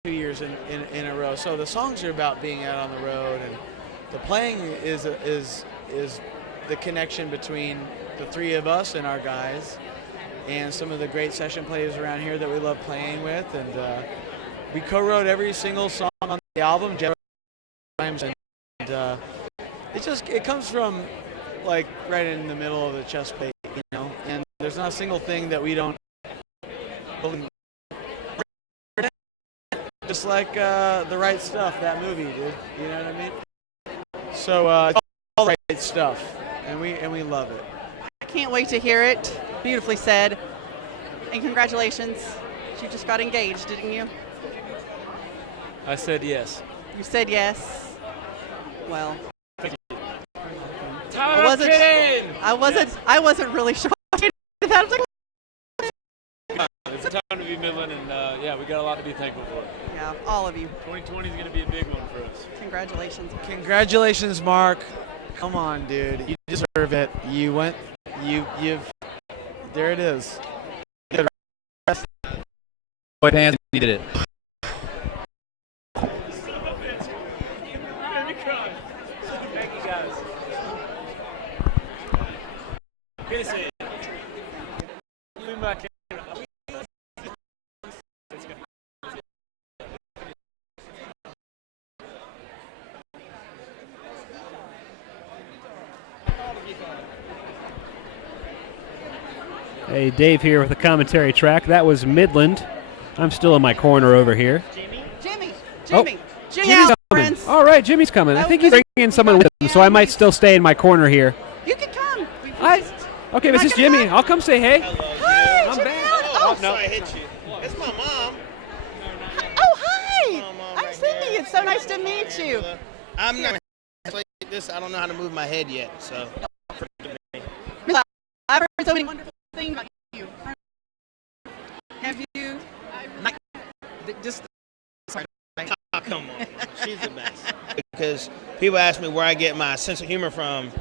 2 years in a row. So the songs are about being out on the road, and the playing is the connection between the three of us and our guys, and some of the great session players around here that we love playing with. And we co-wrote every single song on the album, and it comes from like right in the middle of the chest plate, and there's not a single thing that we don't believe. Just like The Right Stuff, that movie, dude. You know what I mean? So it's all the right stuff, and we love it. I can't wait to hear it. Beautifully said. And congratulations. You just got engaged, didn't you? I said yes. You said yes. Well, I wasn't really shocked at that. I was like, it's a time to be Midland, and we got a lot to be thankful for. Yeah, all of you. 2020 is going to be a big one for us. Congratulations. Congratulations, Mark. Come on, dude. You deserve it. You've. There it is. Boy hands, he did it. Thank you, guys. Good to see you. Hey, Dave here with a commentary track. That was Midland. I'm still in my corner over here. Jimmy. Jimmy's coming. All right, Jimmy's coming. I think he's bringing someone with him, so I might still stay in my corner here. You can come. Okay, this is Jimmy. I'll come say hey. Hi, I'm Jimmy. back. Oh, no. Sorry, I hit you. It's my mom. Oh, hi. I'm Cindy. It's so nice to meet you. I'm not like this. I don't know how to move my head yet, so. I've heard so many wonderful things about you. Have you? Just. Oh, come on. She's the best. Because people ask me where I get my sense of humor from,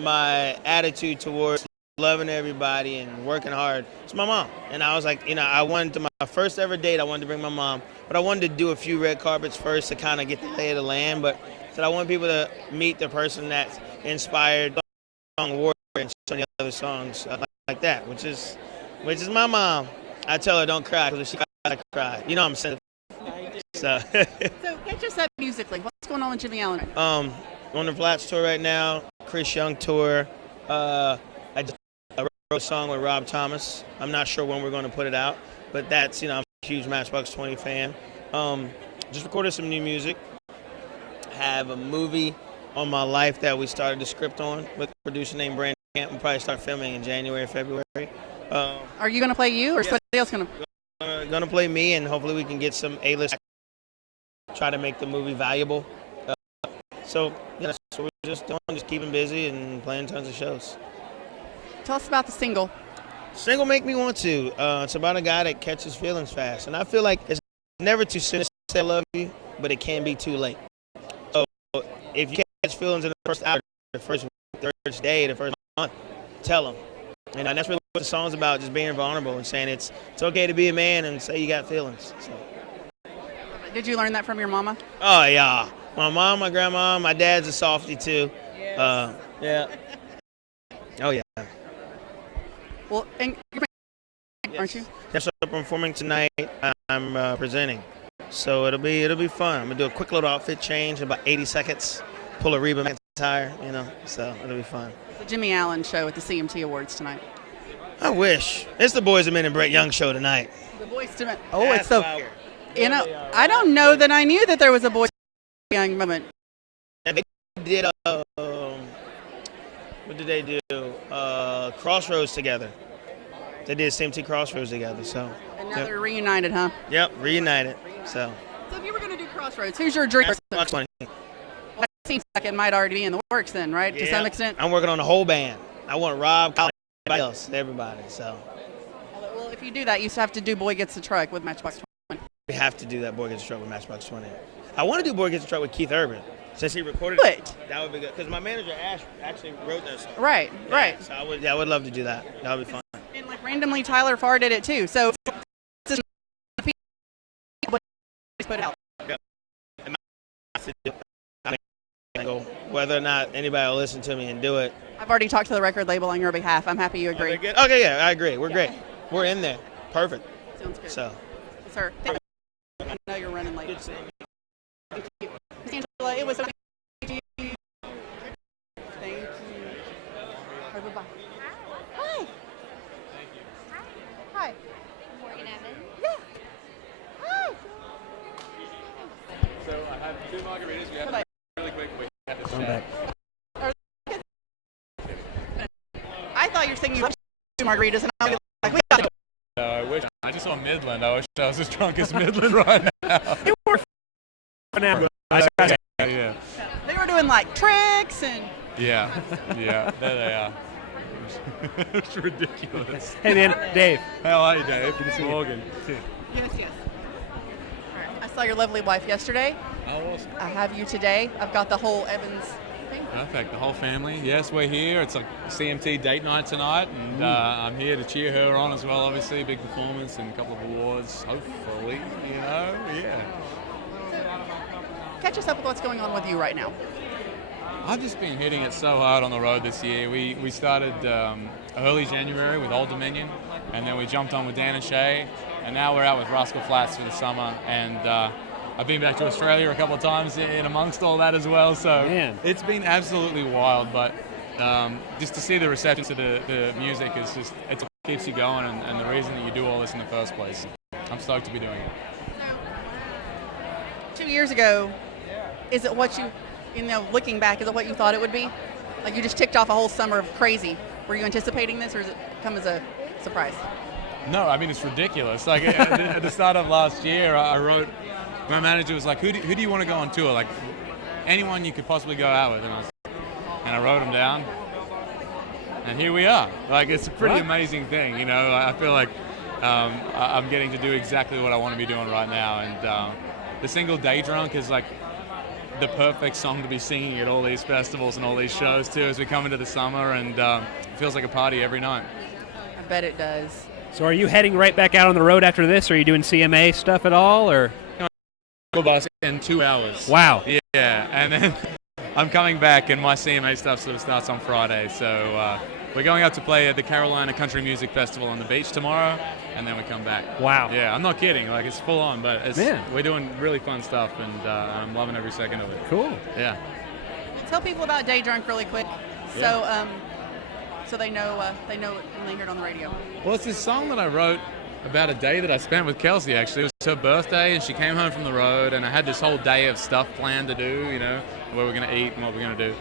my attitude towards loving everybody and working hard. It's my mom. And I was like, I wanted to, my first ever date, I wanted to bring my mom. But I wanted to do a few red carpets first to kind of get the lay of the land. But I want people to meet the person that's inspired Song Warrior and so many other songs like that, which is my mom. I tell her don't cry because if she cries, I cry. You know I'm sensitive. So get yourself musically. What's going on with Jimmy Allen? On the Flats tour right now, Chris Young tour. I wrote a song with Rob Thomas. I'm not sure when we're going to put it out, but that's I'm huge Matchbox 20 fan. Just recorded some new music. Have a movie on my life that we started the script on with a producer named Brandi. We'll probably start filming in January, February. Are you going to play you, or somebody else going to? Going to play me, and hopefully we can get some A-list. Try to make the movie valuable. So that's what we're just doing, just keeping busy and playing tons of shows. Tell us about the single. Single Make Me Want To. It's about a guy that catches feelings fast. And I feel like it's never too soon to say I love you, but it can be too late. So if you catch feelings in the first hour, the first week, the first day, the first month, tell them. And that's really what the song's about, just being vulnerable and saying it's okay to be a man and say you got feelings. So. Did you learn that from your mama? Oh, yeah. My mom, my grandma, my dad's a softie, too. Yes. Yeah. Oh, yeah. Well, and aren't you? Yes, I'm performing tonight. I'm presenting, so it'll be fun. I'm gonna do a quick little outfit change in about 80 seconds. Pull a Reba McEntire, so it'll be fun. The Jimmy Allen show at the CMT Awards tonight. I wish it's the Boys of Men and Brett Young show tonight. The Boys to Men. Oh, it's the. I don't know that I knew that there was a Boys Young moment. They did. What did they do? Crossroads together. They did CMT Crossroads together, so. And now they're reunited, huh? Yep, reunited. So if you were going to do Crossroads, who's your dream? Well, that seems like it might already be in the works then, right? Yeah. To some extent. I'm working on the whole band. I want Rob, everybody else, everybody. So. Well, if you do that, you have to do Boy Gets the Truck with Matchbox 20. We have to do that Boy Gets the Truck with Matchbox 20. I want to do Boy Gets the Truck with Keith Urban. Since he recorded it, that would be good. Because my manager Ash actually wrote that song. Right, yeah, right. So I would love to do that. That would be fun. And like randomly, Tyler Farr did it too. So put it out. Whether or not anybody will listen to me and do it. I've already talked to the record label on your behalf. I'm happy you agree. Okay, yeah, I agree. We're great. We're in there. Perfect. Sounds good. So. Sir, I know you're running late. Thank you. Angela, it was thank you. Thank you. Right, bye-bye. Hi. Hi. Morgan Evans. Yeah. Hi. So I have 2 margaritas. We have to really quick. We have to chat. I thought you were saying you wanted 2 margaritas, and I was like, we got to go. I wish I just saw Midland. I wish I was as drunk as Midland right now. You were now. Yeah. They were doing like tricks and. Yeah. There they are. It's ridiculous. Hey man, Dave. How are you, Dave? Good to see you. Morgan. Yes. All right. I saw your lovely wife yesterday. Oh, awesome. I have you today. I've got the whole Evans thing. Perfect. The whole family. Yes, we're here. It's a CMT date night tonight, and I'm here to cheer her on as well. Obviously, big performance and a couple of awards. Hopefully, yeah. Catch us up with what's going on with you right now. I've just been hitting it so hard on the road this year. We started early January with Old Dominion, and then we jumped on with Dan and Shay, and now we're out with Rascal Flatts for the summer. And I've been back to Australia a couple of times in amongst all that as well. So it's been absolutely wild. But just to see the reception to the music is just it keeps you going, and the reason that you do all this in the first place. I'm stoked to be doing it. 2 years ago, is it what looking back, is it what you thought it would be? Like you just ticked off a whole summer of crazy. Were you anticipating this, or does it come as a surprise? No, I mean, it's ridiculous. Like at the start of last year, I wrote, my manager was like, who do you want to go on tour? Like anyone you could possibly go out with. And I wrote them down. And here we are. Like it's a pretty amazing thing, I feel like I'm getting to do exactly what I want to be doing right now. And the single Day Drunk is like the perfect song to be singing at all these festivals and all these shows too as we come into the summer, and it feels like a party every night. I bet it does. So are you heading right back out on the road after this, or are you doing CMA stuff at all, or? Bus in 2 hours. Wow. Yeah, and then I'm coming back, and my CMA stuff sort of starts on Friday, so we're going out to play at the Carolina Country Music Festival on the beach tomorrow, and then we come back. Wow. Yeah, I'm not kidding. Like, it's full on, but we're doing really fun stuff, and I'm loving every second of it. Cool. Yeah. Tell people about Day Drunk really quick, so they know when they hear it on the radio. Well, it's this song that I wrote about a day that I spent with Kelsey, actually. It was her birthday, and she came home from the road, and I had this whole day of stuff planned to do, you know, where we're going to eat and what we're going to do.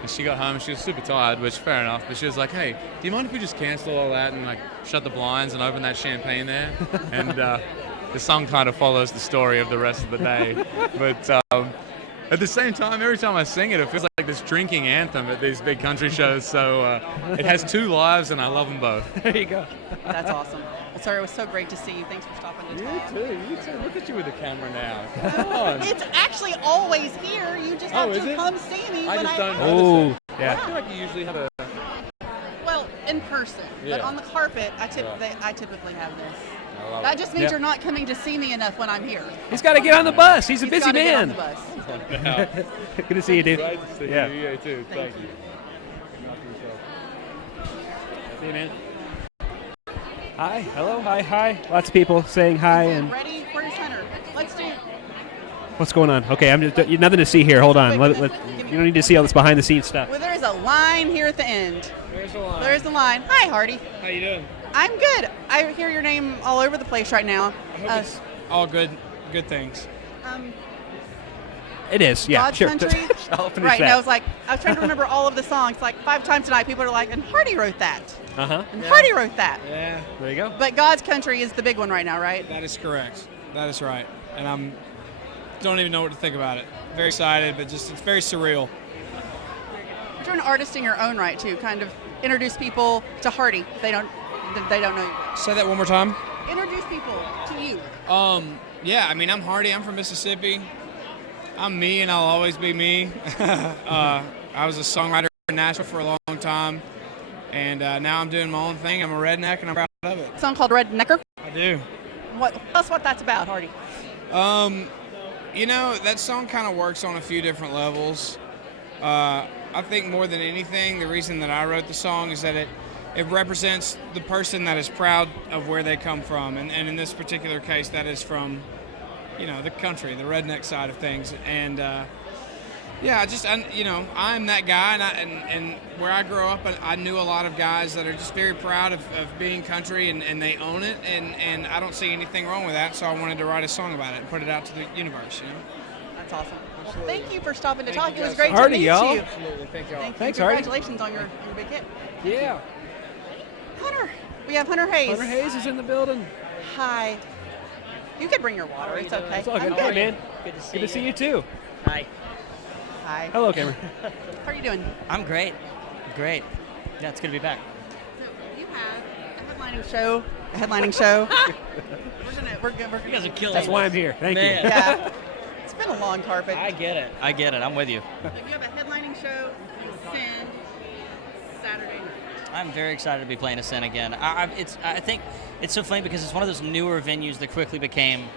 And she got home, and she was super tired, which fair enough, but she was like, hey, do you mind if we just cancel all that and, like, shut the blinds and open that champagne there? And the song kind of follows the story of the rest of the day. But at the same time, every time I sing it, it feels like this drinking anthem at these big country shows. So it has two lives, and I love them both. There you go. That's awesome. Well, sir, it was so great to see you. Thanks for stopping to talk. You too. Look at you with the camera now. Come on. It's actually always here. You just have to come see me I when just I don't have notice it. Yeah. I feel like you usually have a... Well, in person. Yeah. But on the carpet, I typically have this. love That it. just means you're not coming to see me enough when I'm here. He's got to get on the bus. He's a busy gotta get on man. the bus. Good to see you, dude. Great to see Yeah. you. You too. Thank you. See you, man. Hi. Hello. Hi. Lots of people saying hi. And Ready? Where's Hunter? Let's do. what's going on? Okay, nothing to see here. Hold on. You don't need to see all this behind the scenes stuff. Well, there's a line here at the end. There's the line. There's the line. Hi, Hardy. How you doing? I'm good. I hear your name all over the place right now. I hope it's all good things. It is. Yeah. God's Sure. Country. I'll finish Right. that. And I was trying to remember all of the songs. Like 5 times tonight, people are like, and Hardy wrote that. Uh-huh. And Hardy wrote that. Yeah. There you go. But God's Country is the big one right now, right? That is correct. That is right. And don't even know what to think about it. Very excited, but it's very surreal. You're an artist in your own right too. Kind of introduce people to Hardy if they don't know you. Say that one more time. Introduce people to you. Yeah, I mean, I'm Hardy. I'm from Mississippi. I'm me, and I'll always be me. I was a songwriter in Nashville for a long time, and now I'm doing my own thing. I'm a redneck, and I'm proud of it. A song called Rednecker. I do. Tell us what that's about, Hardy. You know, that song kind of works on a few different levels. I think more than anything, the reason that I wrote the song is that it represents the person that is proud of where they come from, and in this particular case, that is from, you know, the country, the redneck side of things. And I'm that guy, and where I grew up, I knew a lot of guys that are just very proud of being country, and they own it, and I don't see anything wrong with that, so I wanted to write a song about it and put it out to the universe, you know? That's awesome. Well, thank you for stopping to talk. you It was guys. great Hardy, to meet y'all. you. Absolutely. Thank y'all. Thank you. Thanks, Hardy. Congratulations on your big hit. Yeah. Hunter. We have Hunter Hayes. Hunter Hayes is in the building. Hi. You could bring your water. It's okay. It's all good. I'm Hey, man. Good Good to see you too. Hi. Hi. Hello, Cameron. How are you doing? I'm great. Great. Yeah, it's good to be back. You have a headlining show. We're good. You guys are killing That's it. why I'm here. Thank you. Yeah. It's been a long carpet. I get it. I'm with you. You have a headlining show in Sin Saturday night. I'm very excited to be playing a Sin again. I think it's so funny because it's one of those newer venues that quickly became,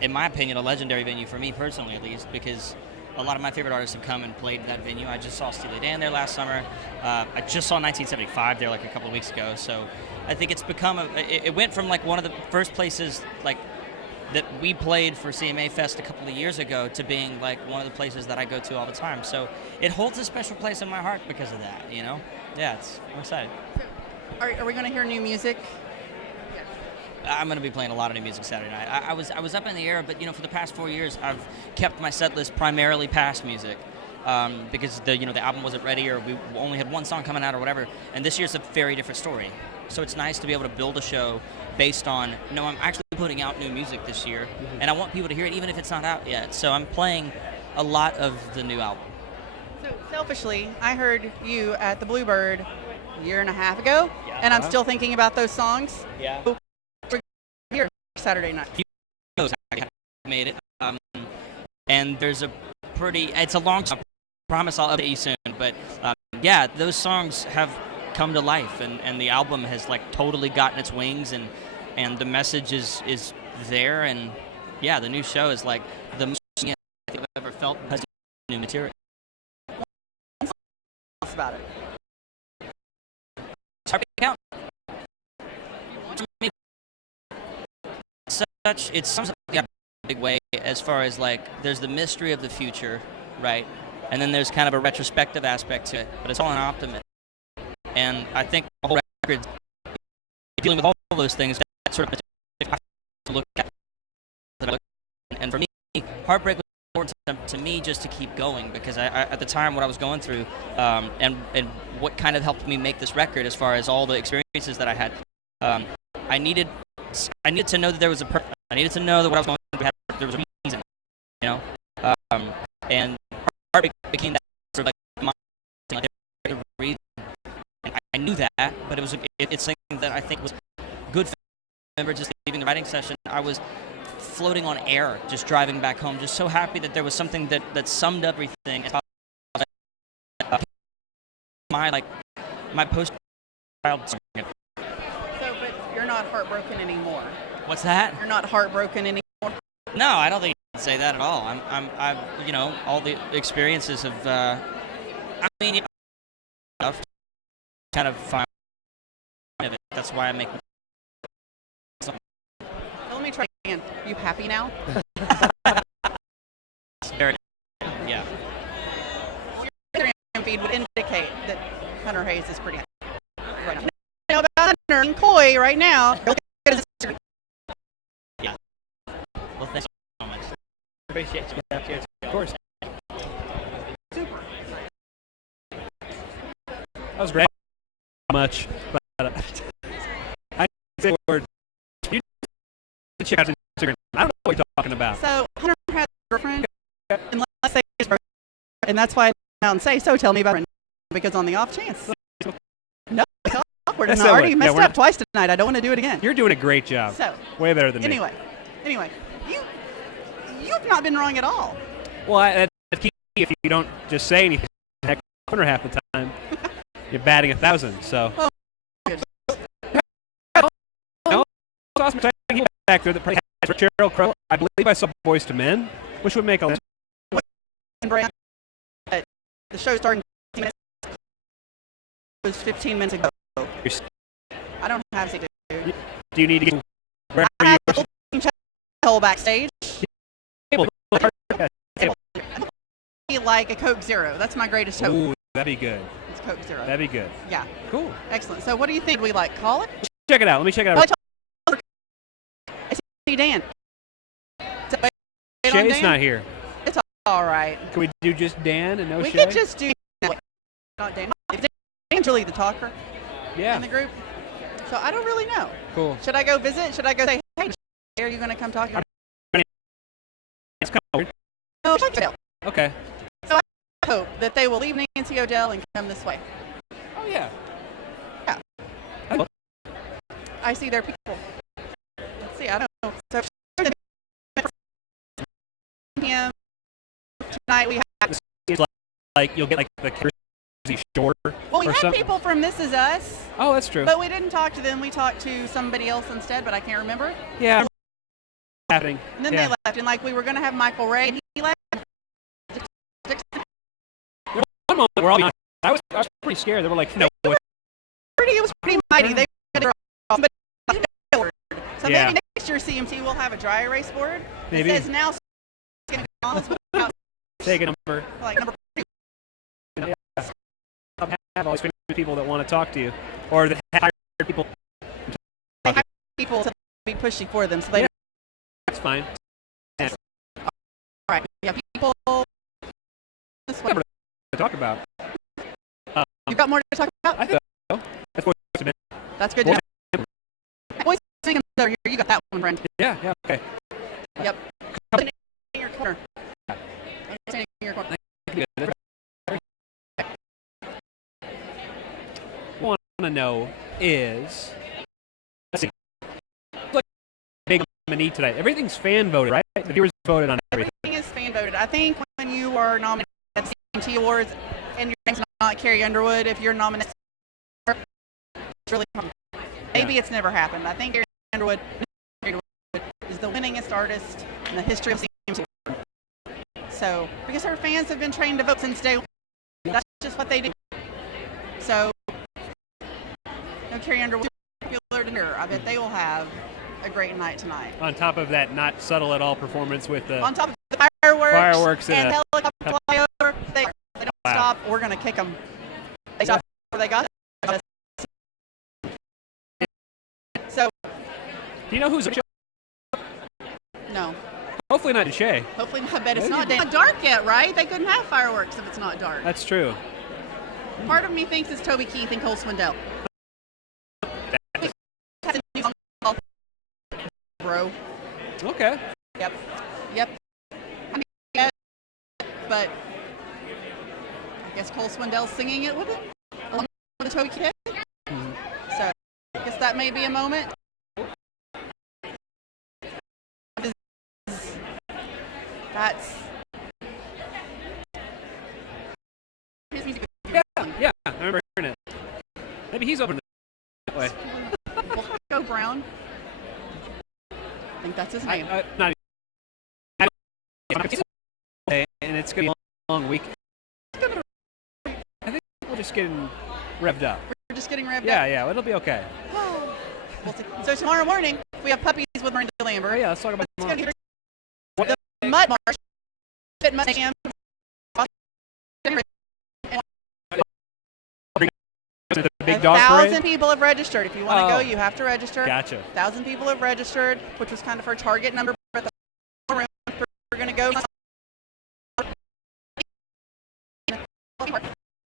in my opinion, a legendary venue for me personally, at least, because a lot of my favorite artists have come and played that venue. I just saw Steely Dan there last summer. I just saw 1975 there like a couple of weeks ago. So I think it's become it went from like one of the first places like that we played for CMA Fest a couple of years ago to being like one of the places that I go to all the time. So it holds a special place in my heart because of that, you know? Yeah, I'm excited. Are we going to hear new music? I'm going to be playing a lot of new music Saturday night. I was up in the air, but you know, for the past 4 years, I've kept my set list primarily past music because the album wasn't ready, or we only had one song coming out or whatever. And this year's a very different story. So it's nice to be able to build a show based on, no, I'm actually putting out new music this year, and I want people to hear it even if it's not out yet. So I'm playing a lot of the new album. So selfishly, I heard you at the Bluebird a year and a half ago, and I'm still thinking about those songs. Yeah. We're here Saturday night. I made it, and there's it's a long song. I promise I'll update you soon, but yeah, those songs have come to life, and the album has like totally gotten its wings, and the message is there, and yeah, the new show is like the most I think I've ever felt has new material. Tell us about it. It's hard to count. To me, it sums up in a big way as far as like there's the mystery of the future, right? And then there's kind of a retrospective aspect to it, but it's all an optimism. And I think the whole record, dealing with all those things, that sort of heartbreak was important to me just to keep going, because I at the time what I was going through, and what kind of helped me make this record as far as all the experiences that I had. I needed to know that there was a purpose. I needed to know that what I was going through there was a reason, you know. And heartbreak became that sort of like the reason. And I knew that, but it's something that I think was good. I remember just leaving the writing session, I was floating on air, just driving back home, just so happy that there was something that summed up everything. My post-child. So, but you're not heartbroken anymore. What's that? You're not heartbroken anymore. No, I don't think you can say that at all. I'm you know, all the experiences of, I mean, you know, kind of fun of it. That's why I make. Let me try again. Are you happy now? Very, yeah. Well, your Instagram feed would indicate that Hunter Hayes is pretty happy right now. Now about Hunter and Coy right now. Yeah. Well, thanks so much. Appreciate you. Cheers. Of course. Super. That was great. Much, but I say word. You check out Instagram. I don't know what you're talking about. So Hunter has a girlfriend, unless they and that's why I come out and say so. Tell me about it, because on the off chance. No, it's awkward. And I already messed up twice tonight. I don't want to do it again. You're doing a great job. So way better than me. Anyway, you've not been wrong at all. Well, that's key. If you don't just say anything, heck, Hunter half the time. You're batting 1,000, so. Oh, good. No, it's awesome back there that probably has Cheryl Crow. I believe I saw Boys to Men, which would make a. The show started in 15 minutes. It was 15 minutes ago. I don't have to do. Do you need to get where I have a whole backstage. Like a Coke Zero. That's my greatest hope. Ooh, that'd be good. It's Coke Zero. That'd be good. Yeah. Cool. Excellent. So what do you think? We like call it? Check it out. Let me check it out. I see Dan. Shay's not here. It's all right. Can we do just Dan and no We Shay? could just do not Dan. Dan's really the talker in the group. So I don't really know. Cool. Should I go visit? Should I go say, hey, are you going to come talk? It's kind of weird. No, Odell. Okay. So I hope that they will leave Nancy Odell and come this way. Oh, yeah. Yeah. I see their people. Let's see, I don't know. So tonight we have. It's like you'll get like the crazy short. Well, we or had something. people from This Is Us. Oh, that's true. But we didn't talk to them. We talked to somebody else instead, but I can't remember. Yeah. Happening. And then they left, and like we were going to have Michael Ray, and he left. One moment where I was pretty scared. They were like, no. It was pretty mighty. They had so maybe next year CMT will have a dry erase board. Maybe. It says now. Take a number. Like number 2. Have all these famous people that want to talk to you, or that hire people. They hire people to be pushy for them, so they. That's fine. All right. Yeah, people. This way. To talk about. You've got more to talk about? I think so. That's good. Voice singing over here. You got that one, Brent. Yeah. Okay. Yep. In your corner. Standing in your corner. What I want to know is, let's see, like big nominee today. Everything's fan voted, right? The viewers voted on everything. Everything is fan voted. I think when you are nominated at CMT Awards and your name's not Carrie Underwood, if you're nominated, it's really hard. Maybe it's never happened. I think Carrie Underwood is the winningest artist in the history of CMT. So, because her fans have been trained to vote since day one. That's just what they do. So, Carrie Underwood is popular to her. I bet they will have a great night tonight. On top of that not subtle at all performance with the... On top of the fireworks and helicopter flyover, they don't stop. We're going to kick them. They stop before they got us. So... Do you know who's... No. Hopefully not Shay. Hopefully, I bet it's not dark yet, right? They couldn't have fireworks if it's not dark. That's true. Part of me thinks it's Toby Keith and Cole Swindell. Bro. Okay. Yep. I mean, but I guess Cole Swindell's singing it with him, along with the Toby Keith. So I guess that may be a moment. That's his music. Yeah, I remember hearing it. Maybe he's over that way. Go Brown. I think that's his name. And it's going to be a long week. I think we're just getting revved up. We're just getting revved up? Yeah, it'll be okay. We'll see. So tomorrow morning, we have Puppies with Brandi Lambert. Oh, yeah, let's talk about tomorrow. The Mud March. Mustang. The big dog 1,000 parade? people have registered. If you want to go, you have to register. Gotcha. 1,000 people have registered, which was kind of our target number. But we're going to go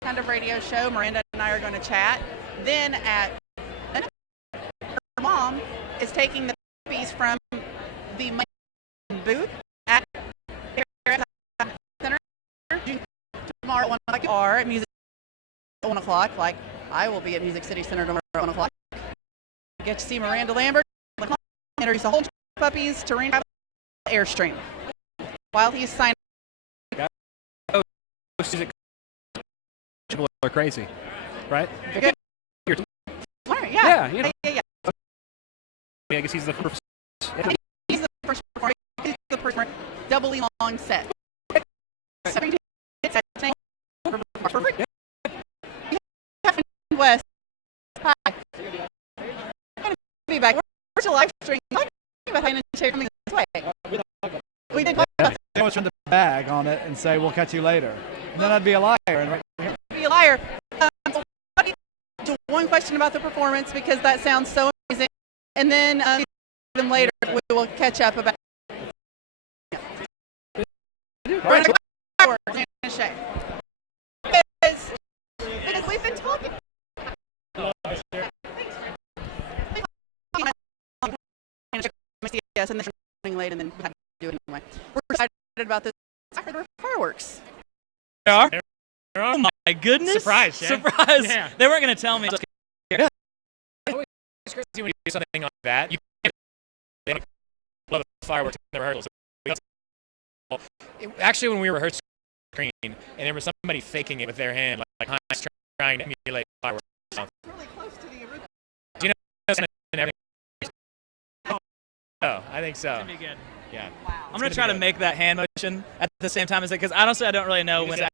kind of radio show. Miranda and I are going to chat. Then her mom is taking the puppies from the booth at Center tomorrow at 1 o'clock, or at Music at 1 o'clock. Like I will be at Music City Center tomorrow at 1 o'clock. Get to see Miranda Lambert introduce a whole bunch of puppies to Rain Airstream while he's signing. People are crazy, right? Yeah. You know. Yeah. I guess he's the first. He's the first performer. He's the first doubly long set. West. Hi. I'm gonna be back. Where's the live stream? I'm coming this way. We did. They always turn the bag on it and say, "We'll catch you later." And then I'd be a liar. Be a liar. One question about the performance because that sounds so amazing, and then them later we will catch up about. Because we've been talking. Yes, and then running late, and then we have to do it anyway. We're excited about this. Fireworks. They are? Oh my goodness! Surprise! Surprise! Yeah. They weren't going to tell me. Yeah. It's crazy when you do something like that. You can't blow the fireworks in the rehearsals. Actually, when we were rehearsing screen, and there was somebody faking it with their hand, like Heinz trying to emulate fireworks. Really close to the original. Do you know everything? Oh, I think so. It's gonna be good. Yeah. Wow. I'm gonna try to make that hand motion at the same time as it, because honestly, I don't really know when.